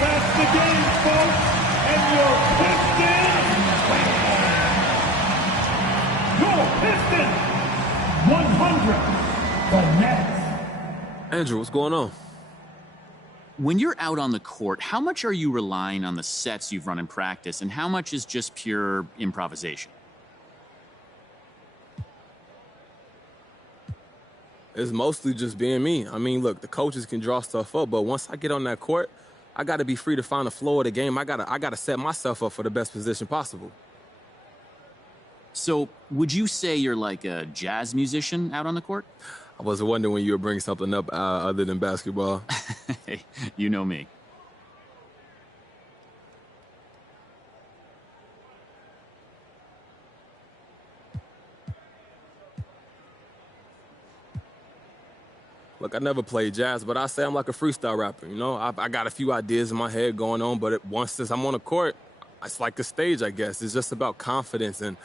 that's the game, folks, and your Pistons 100, the Nets. Andrew, what's going on? When you're out on the court, how much are you relying on the sets you've run in practice, and how much is just pure improvisation? It's mostly just being me. I mean, look, the coaches can draw stuff up, but once I get on that court, I got to be free to find the flow of the game. I gotta set myself up for the best position possible. So, would you say you're like a jazz musician out on the court? I was wondering when you would bring something up other than basketball. Hey, you know me. Look, I never played jazz, but I say I'm like a freestyle rapper, you know? I got a few ideas in my head going on, but once I'm on the court, it's like a stage, I guess. It's just about confidence and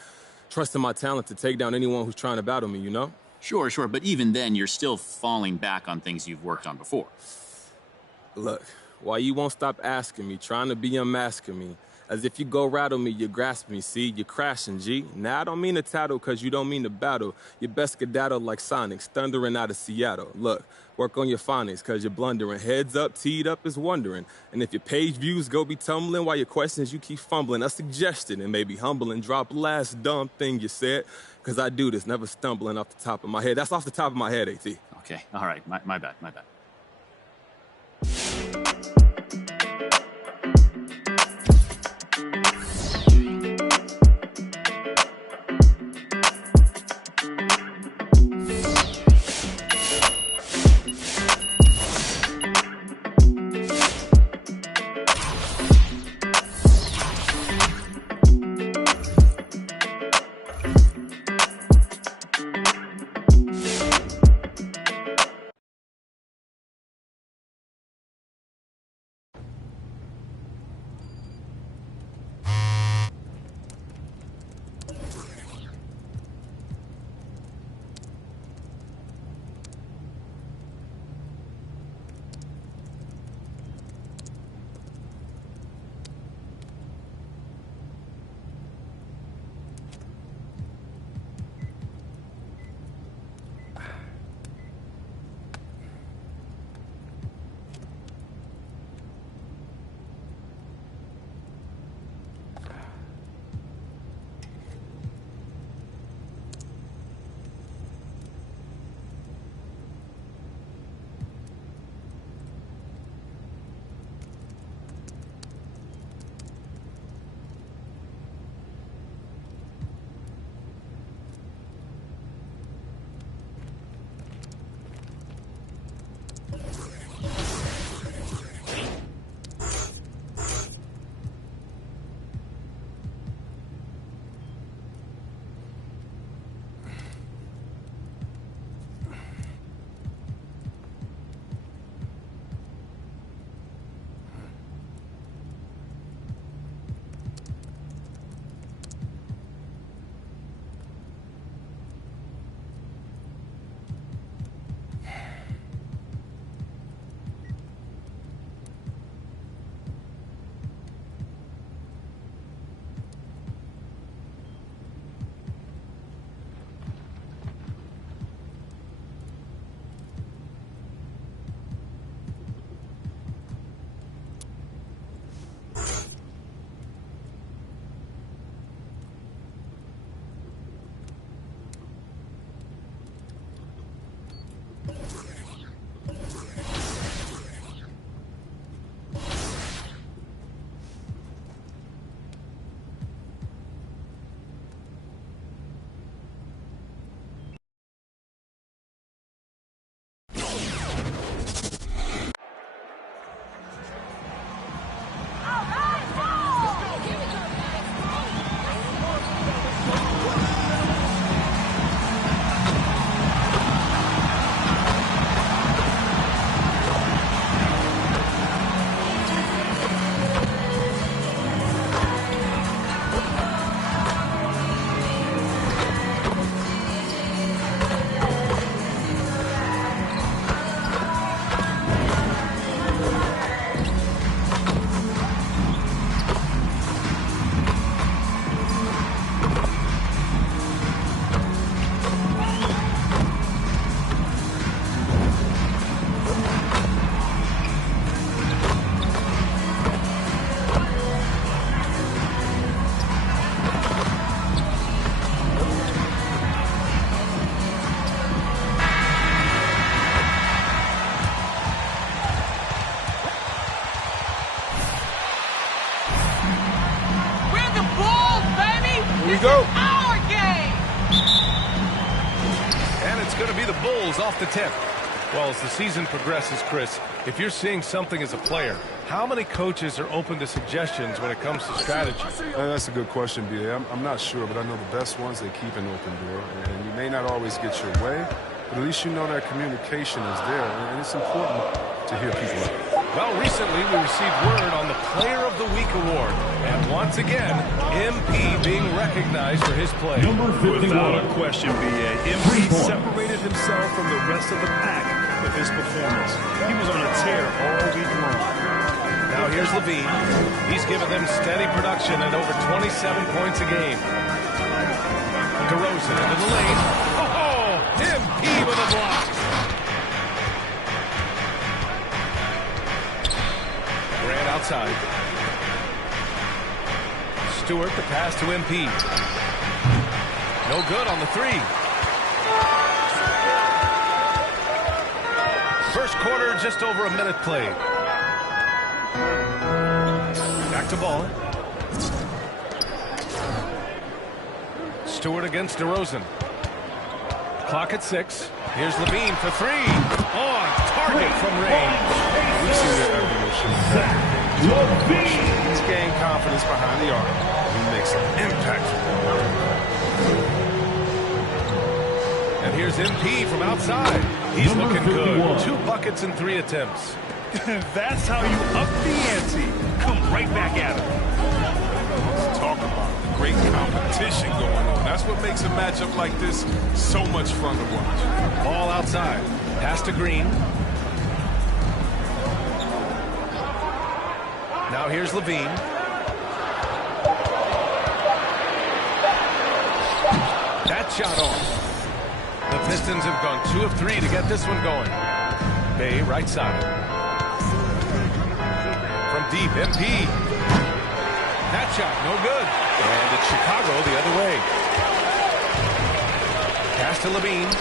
trusting my talent to take down anyone who's trying to battle me, you know? Sure, but even then, you're still falling back on things you've worked on before. Look, why you won't stop asking me, trying to be unmasking me? As if you go rattle me, you grasp me, see? You're crashing, G. Now, I don't mean to tattle because you don't mean to battle. You best skedaddle like Sonics, thundering out of Seattle. Look, work on your phonics because you're blundering. Heads up, teed up is wondering. And if your page views go be tumbling while your questions you keep fumbling, a suggestion and maybe humbling. Drop last dumb thing you said because I do this, never stumbling off the top of my head. That's off the top of my head, AT. Okay, all right, my bad. go. Our game. And it's going to be the Bulls off the tip. Well, as the season progresses, Chris, if you're seeing something as a player, how many coaches are open to suggestions when it comes to strategy? That's a good question, B.A. I'm not sure, but I know the best ones, they keep an open door. And you may not always get your way, but at least you know that communication is there. And it's important to hear people out. Well, recently we received word on the Player of the Week award. And once again, MP being recognized for his play. Number 51. Without a question, B.A. MP separated himself from the rest of the pack with his performance. He was on a tear all week long. Now here's Levine. He's given them steady production at over 27 points a game. DeRozan into the lane. Oh, MP with a block. Grant outside. Stewart the pass to MP. No good on the three. First quarter, just over a minute played. Back to ball. Stewart against DeRozan. Clock at 6. Here's Levine for 3. On target from range. We've seen that evolution. He's gained confidence behind the arc. He makes an impact. And here's MP from outside. He's looking good. 2 buckets and 3 attempts. That's how you up the ante. Come right back at him. Let's talk about great competition going on. That's what makes a matchup like this so much fun to watch. Ball outside. Pass to Green. Now here's Levine. That shot off. The Pistons have gone 2 of 3 to get this one going. Bay right side. From deep, MP. That shot, no good. And it's Chicago the other way. Pass to Levine.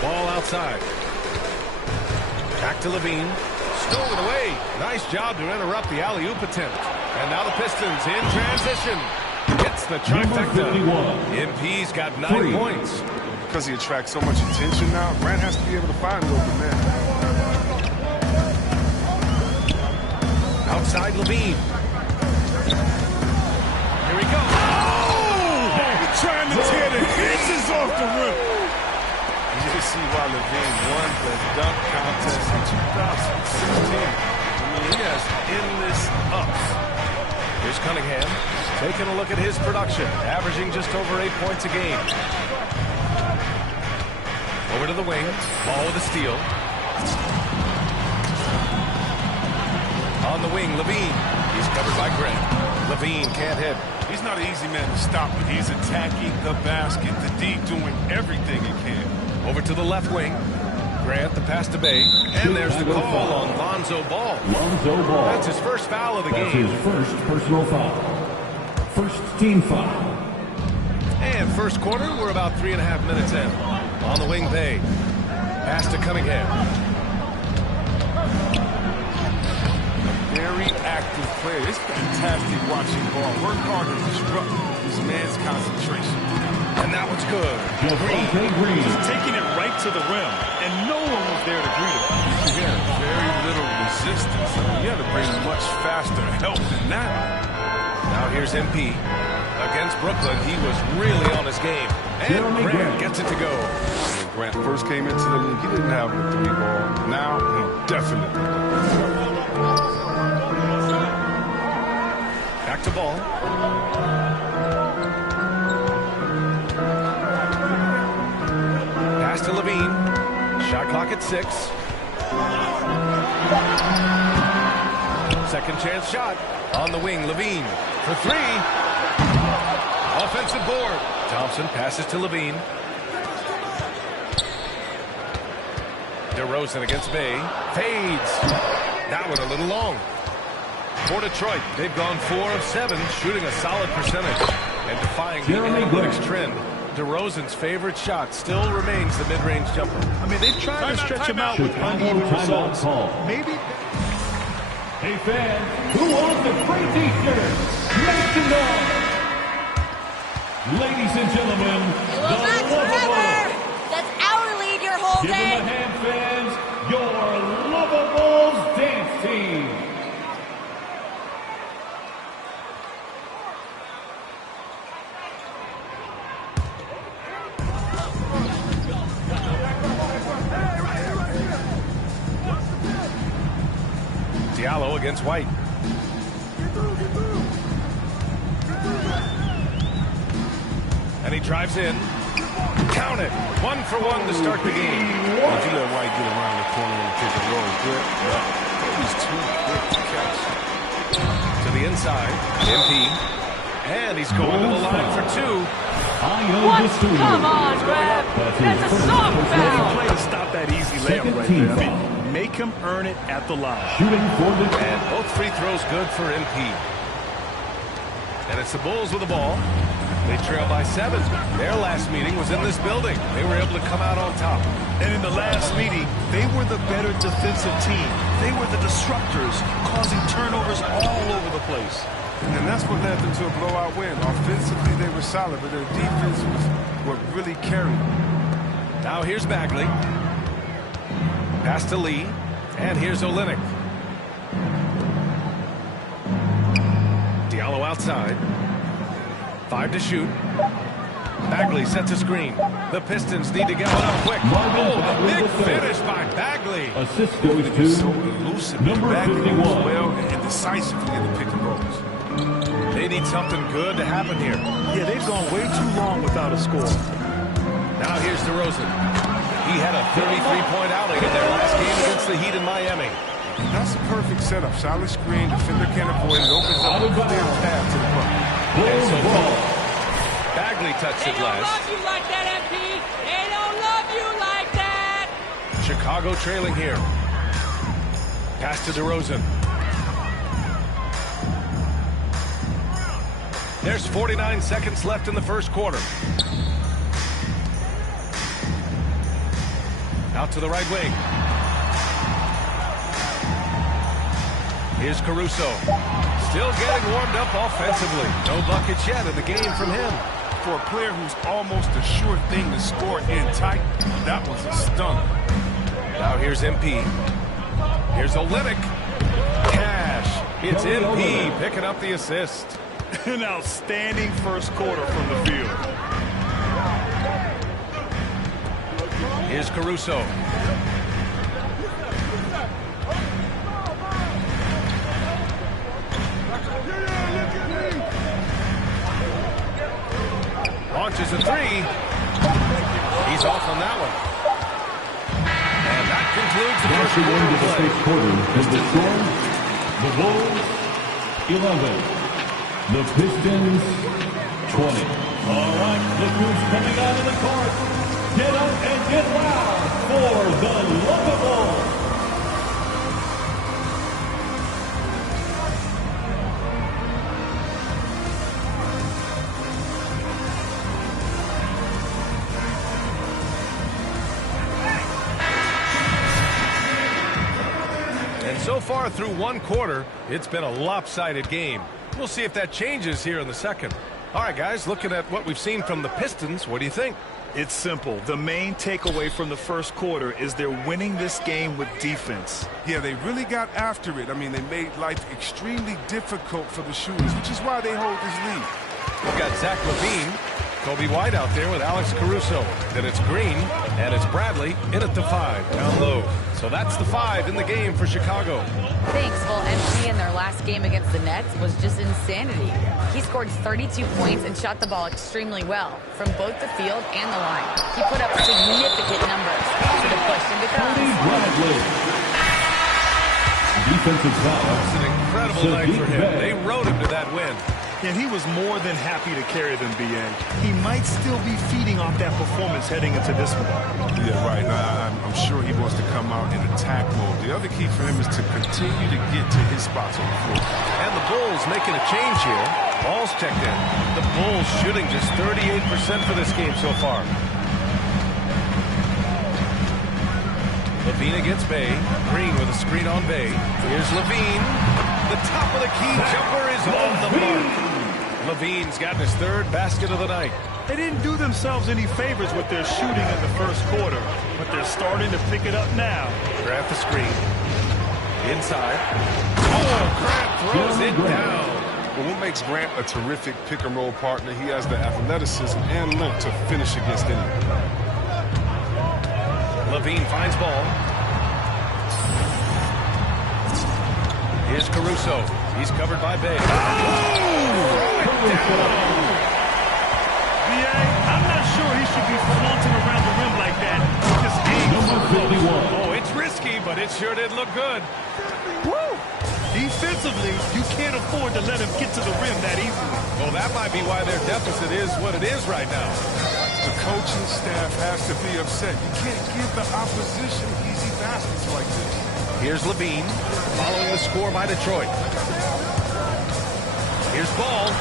Ball outside. Back to Levine. Stolen away. Nice job to interrupt the alley-oop attempt. And now the Pistons in transition. Gets the trifecta. MP's got 9 points. Because he attracts so much attention now, Grant has to be able to find an open man. Outside Levine. Here we go. Oh! He's trying to tear the hinges off the rim. You can see why Levine won the dunk contest in 2016. I mean, he has endless ups. Here's Cunningham taking a look at his production, averaging just over 8 points a game. Over to the wing, ball with a steal. On the wing, Levine. He's covered by Grant. Levine can't hit. He's not an easy man to stop, but he's attacking the basket, the D, doing everything he can. Over to the left wing. Grant the pass to Bay. And there's the call on Lonzo Ball. Lonzo Ball. That's his first foul of the That's game. his first personal foul. First team foul. And first quarter, we're about 3.5 minutes in. On the wing, Bay. Pass to Cunningham. Very active player. It's fantastic watching ball. Work hard to disrupt this man's concentration. And that one's good. Green. Just taking it right to the rim, and no one was there to greet him. He had very little resistance. I mean, you had to bring much faster help than that. Now here's MP. Against Brooklyn, he was really on his game. And Grant gets it to go. When Grant first came into the league, he didn't have the 3 ball. Now he definitely does. Back to ball. Pass to Levine. Shot clock at 6. Second chance shot. On the wing, Levine for 3. Offensive board. Thompson passes to Levine. DeRozan against Bay. Fades. That one a little long. For Detroit, they've gone 4 of 7, shooting a solid percentage. And defying the analytics trend, DeRozan's favorite shot still remains the mid-range jumper. I mean, they've tried to stretch him out with uneven results. Maybe. Hey fans, who wants the free t-shirt? Make some Moving on. Ladies and gentlemen, It will not forever. That's our lead you're holding. give them a hand, fans, your Lovables dance team. Diallo against White. And he drives in. Count it. 1 for 1 to start the game. Once you let White get around the corner and pick and roll, good. He's too quick to catch. To the inside. MP. And he's going to the line for 2. What? Come on, Brad. That's a soft foul. Play to stop that easy layup right there. I mean, make him earn it at the line. Shooting for the And both free throws good for MP. And it's the Bulls with the ball. They trail by 7. Their last meeting was in this building. They were able to come out on top. And in the last meeting, they were the better defensive team. They were the disruptors, causing turnovers all over the place. And that's what led them to a blowout win. Offensively, they were solid, but their defense was what really carried them. Now here's Bagley. Pass to Lee. And here's Olynyk. Diallo outside. 5 to shoot. Bagley sets a screen. The Pistons need to get one up quick. Oh, the big finish by Bagley. assist goes to So elusive. number Bagley 51. moves well and decisively in the pick and rolls. They need something good to happen here. Yeah, they've gone way too long without a score. Now here's DeRozan. He had a 33-point outing in their last game against the Heat in Miami. That's a perfect setup. Solid screen, defender can't avoid it. Opens up a clear path to the bucket. And so Bagley touched They it don't last. love you like that, MP. They don't love you like that. Chicago trailing here. Pass to DeRozan. There's 49 seconds left in the first quarter. Out to the right wing. Here's Caruso. Still getting warmed up offensively. No buckets yet in the game from him. For a player who's almost a sure thing to score in tight, that was a stunner. Now here's MP. Here's Olynyk. Cash. It's MP picking up the assist. An outstanding first quarter from the field. Here's Caruso. Launches a 3. He's off on that one. And that concludes the first quarter of play. Is the score? The Bulls 11. The Pistons 20. All right, look who's coming out of the court. Get up and get loud for the Lovables. And so far through one quarter, it's been a lopsided game. We'll see if that changes here in the second. All right, guys, looking at what we've seen from the Pistons, what do you think? It's simple. The main takeaway from the first quarter is they're winning this game with defense. Yeah, they really got after it. I mean, they made life extremely difficult for the shooters, which is why they hold this lead. We've got Zach LaVine, Kobe White out there with Alex Caruso. Then it's Green, and it's Bradley in at the 5, down low. So that's the 5 in the game for Chicago. Thanks. Well, MP in their last game against the Nets was just insanity. He scored 32 points and shot the ball extremely well from both the field and the line. He put up significant numbers. So the question becomes... Defensive foul. It's an incredible night for him. They rode him to that win. And he was more than happy to carry them, BA. He might still be feeding off that performance heading into this one. Yeah, right. I'm sure he wants to come out in attack mode. The other key for him is to continue to get to his spots on the floor. And the Bulls making a change here. Ball's checked in. The Bulls shooting just 38% for this game so far. LaVine against Bay. Green with a screen on Bay. Here's LaVine. The top of the key jumper is on the mark. Levine's gotten his third basket of the night. They didn't do themselves any favors with their shooting in the first quarter, but they're starting to pick it up now. Grab the screen. Inside. Oh, Grant throws it down. Well, what makes Grant a terrific pick-and-roll partner? He has the athleticism and length to finish against anyone. Levine finds ball. Here's Caruso. He's covered by Bay. I'm not sure he should be flaunting around the rim like that. Just Oh, it's risky, but it sure did look good. Woo! Defensively, you can't afford to let him get to the rim that easily. Well, that might be why their deficit is what it is right now. The coaching staff has to be upset. You can't give the opposition easy baskets like this. Here's Levine, following the score by Detroit. Here's Ball,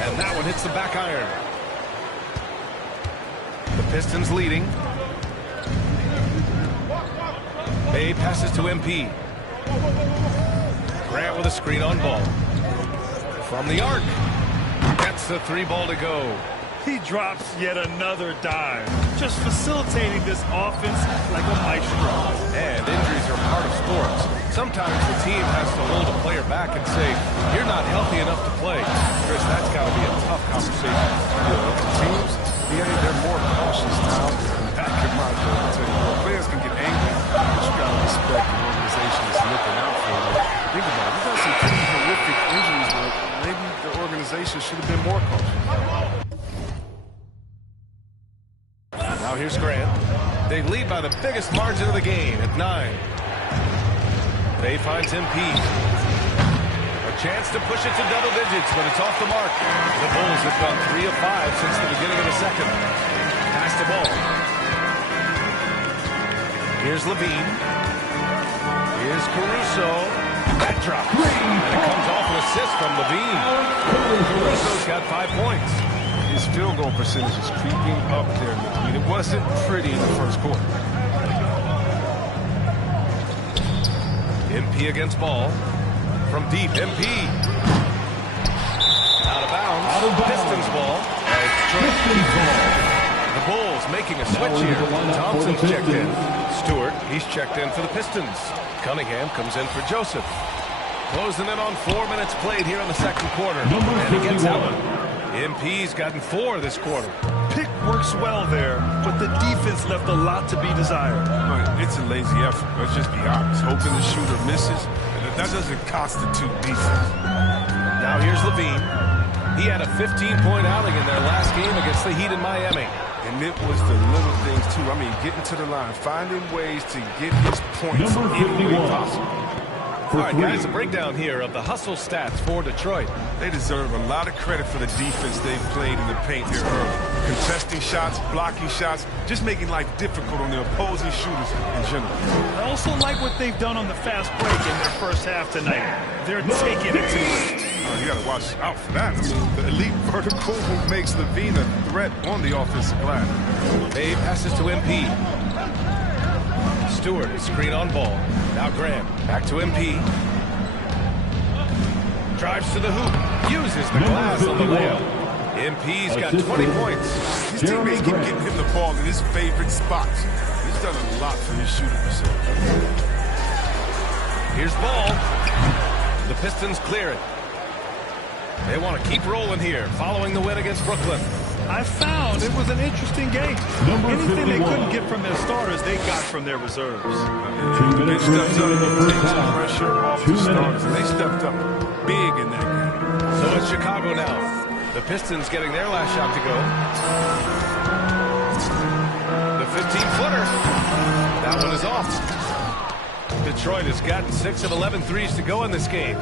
and that one hits the back iron. The Pistons leading. Bay passes to MP. Grant with a screen on Ball. From the arc. Gets the three ball to go. He drops yet another dive, just facilitating this offense like a maestro. And injuries are part of sports. Sometimes the team has to hold a player back and say, you're not healthy enough to play. Chris, that's got to be a tough conversation. Teams, they're more cautious now. Back in my day, players can get angry, but you got to respect the organization that's looking out for them. Think about it. We got some pretty horrific injuries, but maybe the organization should have been more cautious. Now here's Grant. They lead by the biggest margin of the game at 9. Bay finds MP. A chance to push it to double digits, but it's off the mark. The Bulls have gone 3 of 5 since the beginning of the second. Pass the ball. Here's Levine. Here's Caruso. That drop. And it comes off an assist from Levine. Caruso's got 5 points. His field goal percentage is creeping up there. I mean, it wasn't pretty in the first quarter. MP against Ball. From deep, MP. Out of bounds. Pistons ball. The Bulls making a switch here. Thompson's checked in. Stewart, he's checked in for the Pistons. Cunningham comes in for Joseph. Closing in on 4 minutes played here in the second quarter. And he gets Allen. MP's gotten 4 this quarter. Pick works well there, but the defense left a lot to be desired. It's a lazy effort. Let's just be honest. Hoping the shooter misses, that doesn't constitute defense. Now here's Levine. He had a 15-point outing in their last game against the Heat in Miami. And it was the little things, too. I mean, getting to the line, finding ways to get his points any way possible. All right, guys, a breakdown here of the hustle stats for Detroit. They deserve a lot of credit for the defense they've played in the paint here early. Contesting shots, blocking shots, just making life difficult on the opposing shooters in general. I also like what they've done on the fast break in their first half tonight. They're taking it to it. You got to watch out for that. I mean, the elite vertical move makes Levine a threat on the offensive glass. Bay passes to MP. Stewart, screen on Ball. Now Grant, back to MP. Drives to the hoop, uses the glass on the layup. MP's got 20 points. His teammates keep getting him the ball in his favorite spots. He's done a lot for his shooting percentage. Here's Ball. The Pistons clear it. They want to keep rolling here, following the win against Brooklyn. I found it was an interesting game. Anything they couldn't get from their starters, they got from their reserves. They stepped up and take some pressure off the starters, and they stepped up big in that game. So it's Chicago now. The Pistons getting their last shot to go. The 15-footer. That one is off. Detroit has gotten 6 of 11 threes to go in this game.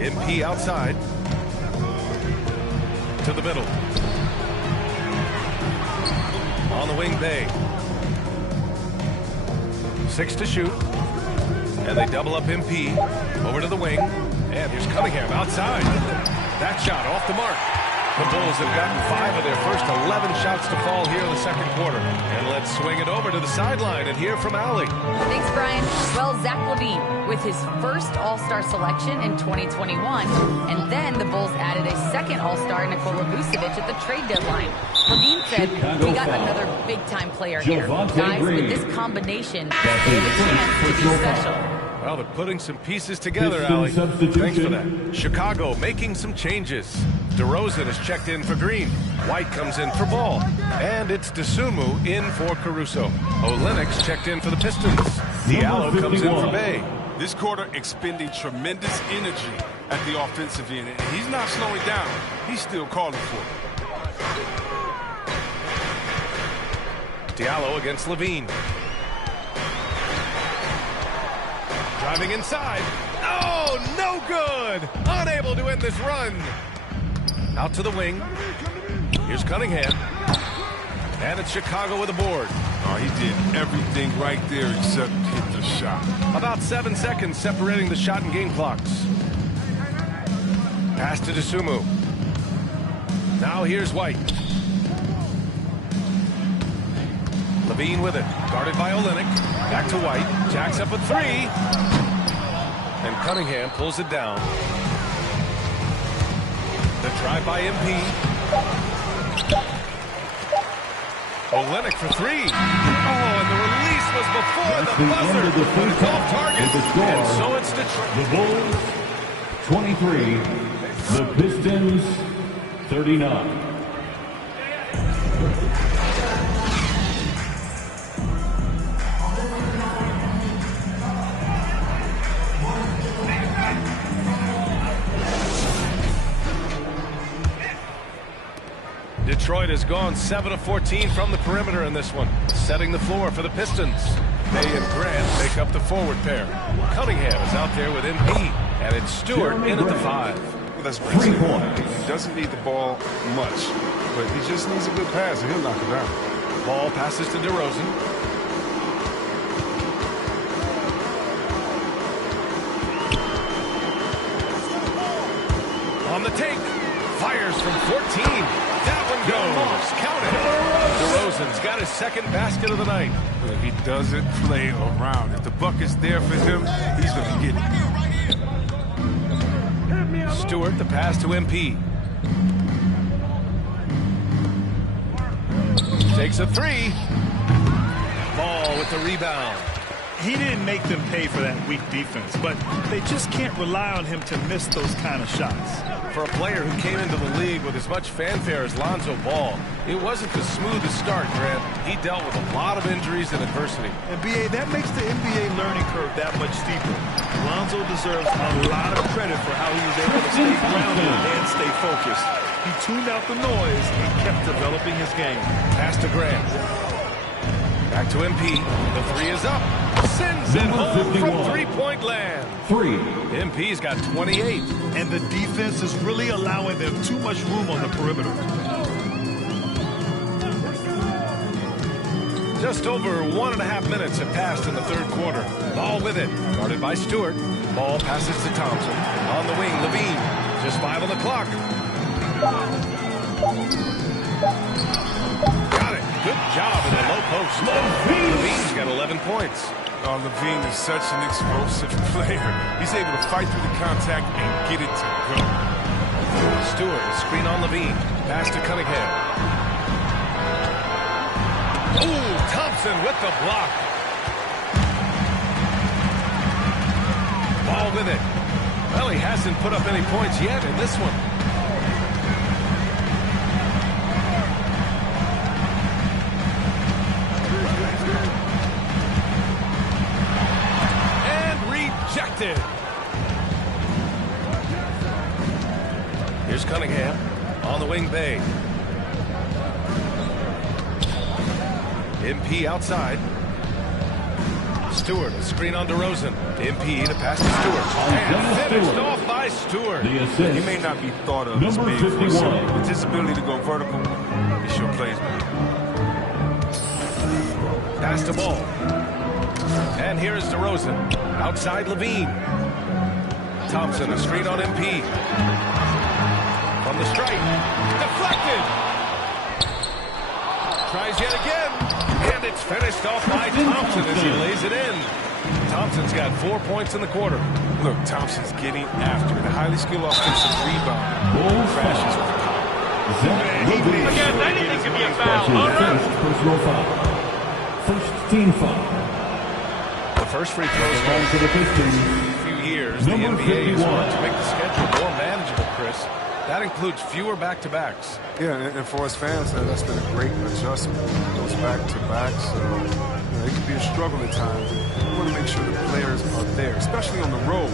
MP outside. To the middle. On the wing, Bay. 6 to shoot. And they double up MP. Over to the wing. And here's Cunningham outside. That shot off the mark. The Bulls have gotten 5 of their first 11 shots to fall here in the second quarter. And let's swing it over to the sideline and hear from Allie. Thanks, Brian. Well, Zach LaVine with his first All-Star selection in 2021. And then the Bulls added a second All-Star, Nikola Vucevic, at the trade deadline. LaVine said, we got another big-time player here. Guys, with this combination, they have a chance to be special. Well, they're putting some pieces together, Allie. Thanks for that. Chicago making some changes. DeRozan is checked in for Green. White comes in for Ball. And it's DeSumo in for Caruso. Olynyk's checked in for the Pistons. Diallo comes in for Bay. This quarter expending tremendous energy at the offensive end. And he's not slowing down. He's still calling for it. Diallo against LaVine. Driving inside. Oh, no good. Unable to end this run. Out to the wing. Here's Cunningham. And it's Chicago with a board. Oh, he did everything right there except hit the shot. About 7 seconds separating the shot and game clocks. Pass to DeSumo. Now here's White. LaVine with it. Guarded by Olynyk. Back to White. Jacks up a 3. And Cunningham pulls it down. The drive by MP. Olynyk for 3. Oh, and the release was before the buzzer. But it's off target. And so it's Detroit. The Bulls, 23. The Pistons, 39. Detroit has gone 7 of 14 from the perimeter in this one, setting the floor for the Pistons. Bay and Grant make up the forward pair. Cunningham is out there with MP, and it's Stewart in at the 5. Well, that's great. He doesn't need the ball much, but he just needs a good pass, and he'll knock it down. Ball passes to DeRozan. On the take. Fires from 14. That one goes. Count it. DeRozan's got his second basket of the night. But he doesn't play around. If the bucket's there for him, he's going to get it. Stewart, the pass to MP. Takes a 3. Ball with the rebound. He didn't make them pay for that weak defense, but they just can't rely on him to miss those kind of shots. For a player who came into the league with as much fanfare as Lonzo Ball, it wasn't the smoothest start, Grant. He dealt with a lot of injuries and adversity. And, B.A., that makes the NBA learning curve that much steeper. Lonzo deserves a lot of credit for how he was able to stay grounded and stay focused. He tuned out the noise and kept developing his game. Pass to Grant. Back to MP. The 3 is up. Sends it home from three-point land. 3. MP's got 28. And the defense is really allowing them too much room on the perimeter. Just over 1.5 minutes have passed in the third quarter. Ball with it. Guarded by Stewart. Ball passes to Thompson. On the wing, LaVine. Just 5 on the clock. Got it. Good job in the low post. LaVine's got 11 points. Oh, LaVine is such an explosive player. He's able to fight through the contact and get it to go. Stewart, screen on LaVine. Pass to Cunningham. Ooh, Thompson with the block. Ball with it. Well, he hasn't put up any points yet in this one. Rejected. Here's Cunningham on the wing. Bay. MP outside. Stewart, screen on DeRozan. MP to pass to Stewart. And finished off by Stewart. He may not be thought of as big for himself, but his ability to go vertical, he sure plays, man. Pass to Ball. And here is DeRozan. Outside LaVine. Thompson, a screen on MP. From the strike. yet again. And it's finished off by Thompson as he lays it in. Thompson's got 4 points in the quarter. Look, Thompson's getting after it. A highly skilled offensive rebound. Crashes with power. Again, anything can be a foul. All right. Personal foul. First team foul. The first free throw is going to the Pistons. A few years, the NBA has worked to make the schedule more manageable, Chris. That includes fewer back-to-backs. Yeah, and for us fans, that's been a great adjustment. Those back-to-backs, it can be a struggle at times. We want to make sure the players are there, especially on the road,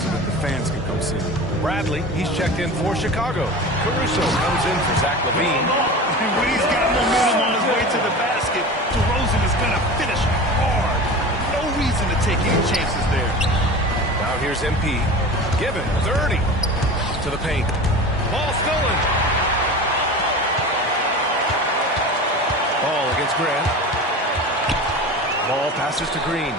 so that the fans can come see them. Bradley, he's checked in for Chicago. Caruso comes in for Zach LaVine. And when he's got momentum on his way to the basket, DeRozan is going to finish hard. No reason to take any chances there. Now here's MP. Given 30 to the paint. Ball stolen. Ball against Grant. Ball passes to Green.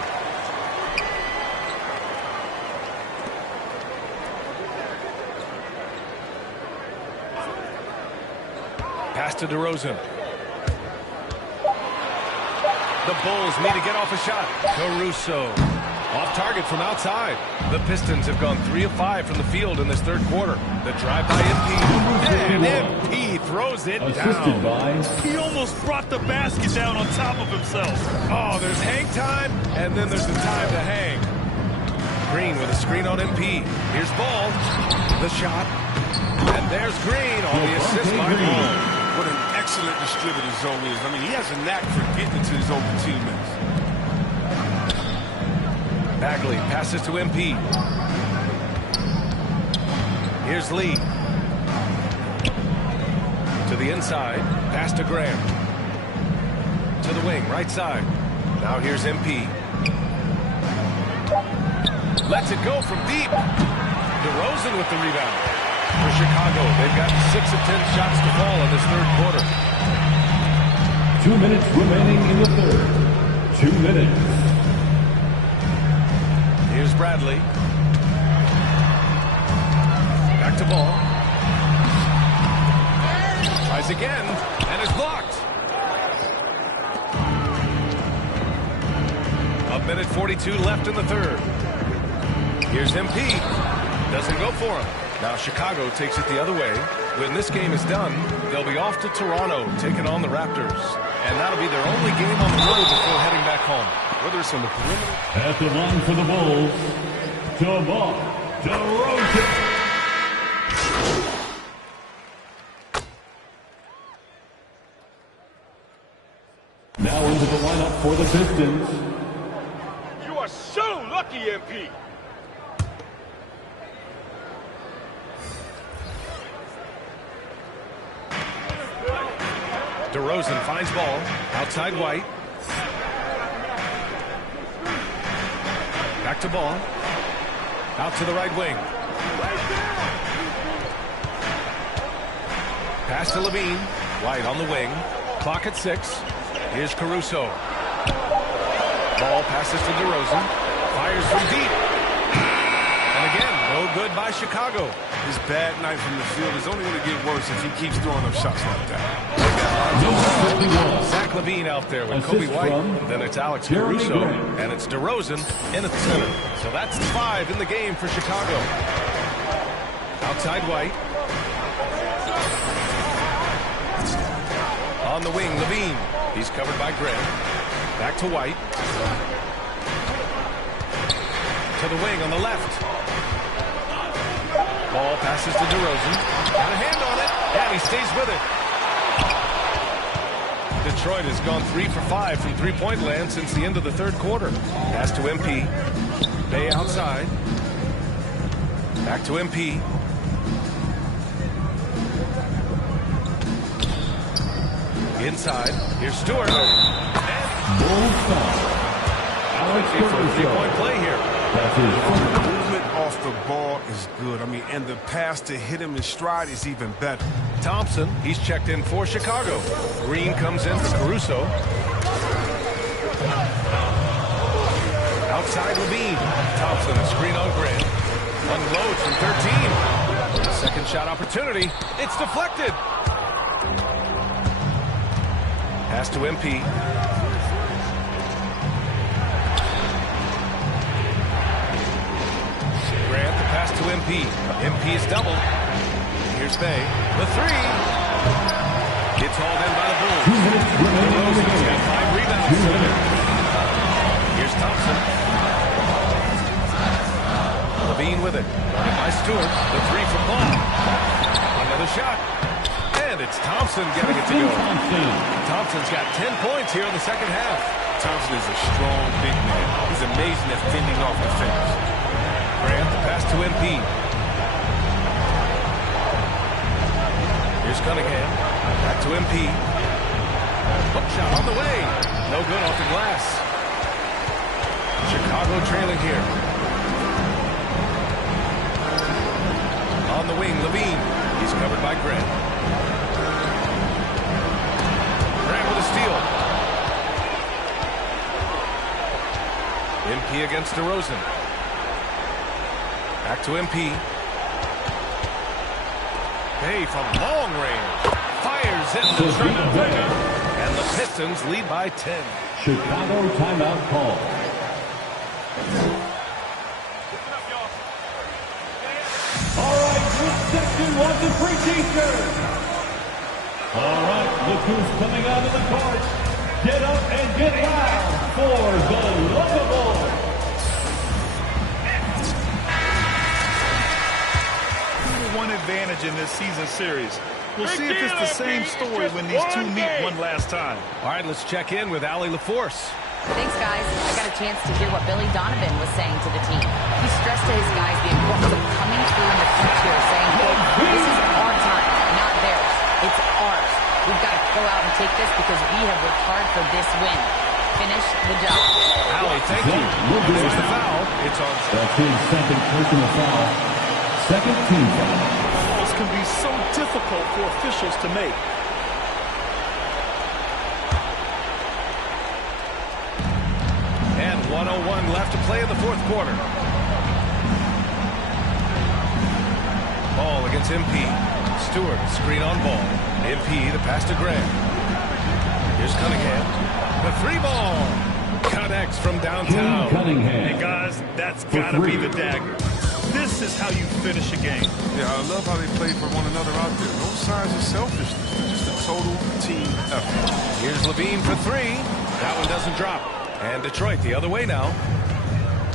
Pass to DeRozan. The Bulls need to get off a shot. Caruso. Off target from outside. The Pistons have gone 3 of 5 from the field in this third quarter. The drive by MP. And MP throws it down. He almost brought the basket down on top of himself. Oh, there's hang time, and then there's the time to hang. Green with a screen on MP. Here's Ball. The shot. And there's Green on the assist by Ball. What an excellent distributor Zoe is. I mean, he has a knack for getting to his open teammates. Bagley passes to MP. Here's Lee. To the inside. Pass to Graham. To the wing, right side. Now here's MP. Lets it go from deep. DeRozan with the rebound. For Chicago, they've got 6 of 10 shots to fall in this third quarter. 2 minutes remaining in the third. 2 minutes. Here's Bradley. Back to Ball. Tries again, and is blocked. 1:42 left in the third. Here's MP. Doesn't go for him. Now Chicago takes it the other way. When this game is done, they'll be off to Toronto, taking on the Raptors. And that'll be their only game on the road before heading back home. Whether it's on the perimeter. At the line for the Bulls, DeMar DeRozan. Now into the lineup for the Pistons. You are so lucky, MP. DeRozan finds Ball. Outside White. Back to Ball. Out to the right wing. Pass to LaVine. White on the wing. Clock at 6. Here's Caruso. Ball passes to DeRozan. Fires from deep. And again, no good by Chicago. His bad night from the field is only going to get worse if he keeps throwing up shots like that. Zach LaVine out there with Kobe White. Then it's Alex Caruso. And it's DeRozan in at the center. So that's 5 in the game for Chicago. Outside White. On the wing, LaVine. He's covered by Grant. Back to White. To the wing on the left. Ball passes to DeRozan. Got a hand on it. And he stays with it. Detroit has gone 3 for 5 from three-point land since the end of the third quarter. Pass to MP. Bay outside. Back to MP. Inside. Here's Stewart. Bulls foul. Alex for a three-point play here. That's his movement off the ball is good. I mean, and the pass to hit him in stride is even better. Thompson, he's checked in for Chicago. Green comes in for Caruso. Outside LaVine. Thompson, a screen on Grant. Unloads from 13. Second shot opportunity. It's deflected. Pass to MP. Grant, the pass to MP. MP is doubled. Here's Bay. The three. It's hauled in by the Bulls. DeRozan's got 5 rebounds. Here's Thompson. Levine with it. Guarded by Stewart. The three from Paul. Another shot. And it's Thompson getting it to go. Thompson's got 10 points here in the second half. Thompson is a strong big man. He's amazing at fending off defenders. Grant, the pass to MP. Here's Cunningham. Back to MP. Hook shot on the way. No good off the glass. Chicago trailing here. On the wing, Levine. He's covered by Grant. Grant with a steal. MP against DeRozan. Back to MP. Bay from long range. Fires in the triple. And the Pistons lead by 10. Chicago timeout call. All right, which section wants a free t-shirt? All right, look who's coming out of the court. Get up and get loud for the Lovable. One advantage in this season series. We'll see if it's the same story when these two meet one last time. All right, let's check in with Allie LaForce. Thanks, guys. I got a chance to hear what Billy Donovan was saying to the team. He stressed to his guys the importance of coming through in the future, saying, hey, this is our time, not theirs. It's ours. We've got to go out and take this because we have worked hard for this win. Finish the job. Allie, thank you. There's the foul. It's on. That's his second personal foul. Second team foul. Fouls can be so difficult for officials to make. And 1:01 left to play in the fourth quarter. Ball against MP. Stewart, screen on ball. MP, the pass to Grant. Here's Cunningham. The three ball. Connects from downtown. Cunningham. Hey, guys, that's got to be the dagger. This is how you finish a game. Yeah, I love how they play for one another out there. No signs of selfishness. Just a total team effort. Here's Levine for three. That one doesn't drop. And Detroit the other way now.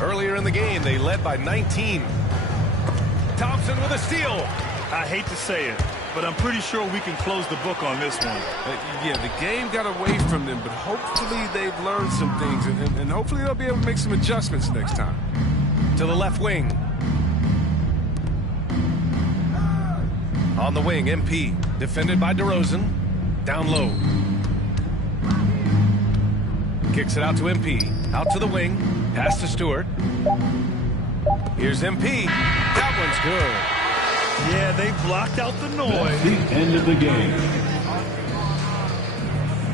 Earlier in the game, they led by 19. Thompson with a steal. I hate to say it, but I'm pretty sure we can close the book on this one. Yeah, the game got away from them, but hopefully they've learned some things, and hopefully they'll be able to make some adjustments next time. To the left wing. On the wing, MP. Defended by DeRozan. Down low. Kicks it out to MP. Out to the wing. Pass to Stewart. Here's MP. That one's good. Yeah, they blocked out the noise. That's the end of the game.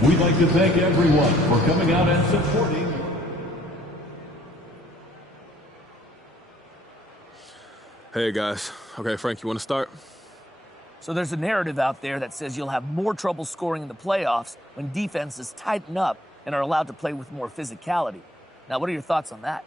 We'd like to thank everyone for coming out and supporting. Hey, guys. Okay, Frank, you want to start? So there's a narrative out there that says you'll have more trouble scoring in the playoffs when defenses tighten up and are allowed to play with more physicality. Now, what are your thoughts on that?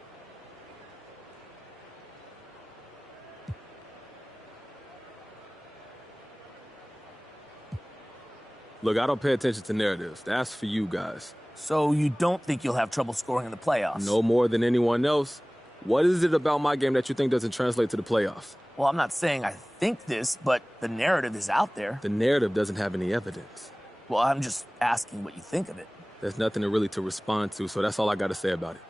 Look, I don't pay attention to narratives. That's for you guys. So you don't think you'll have trouble scoring in the playoffs? No more than anyone else. What is it about my game that you think doesn't translate to the playoffs? Well, I'm not saying I think this, but the narrative is out there. The narrative doesn't have any evidence. Well, I'm just asking what you think of it. There's nothing really to respond to, so that's all I got to say about it.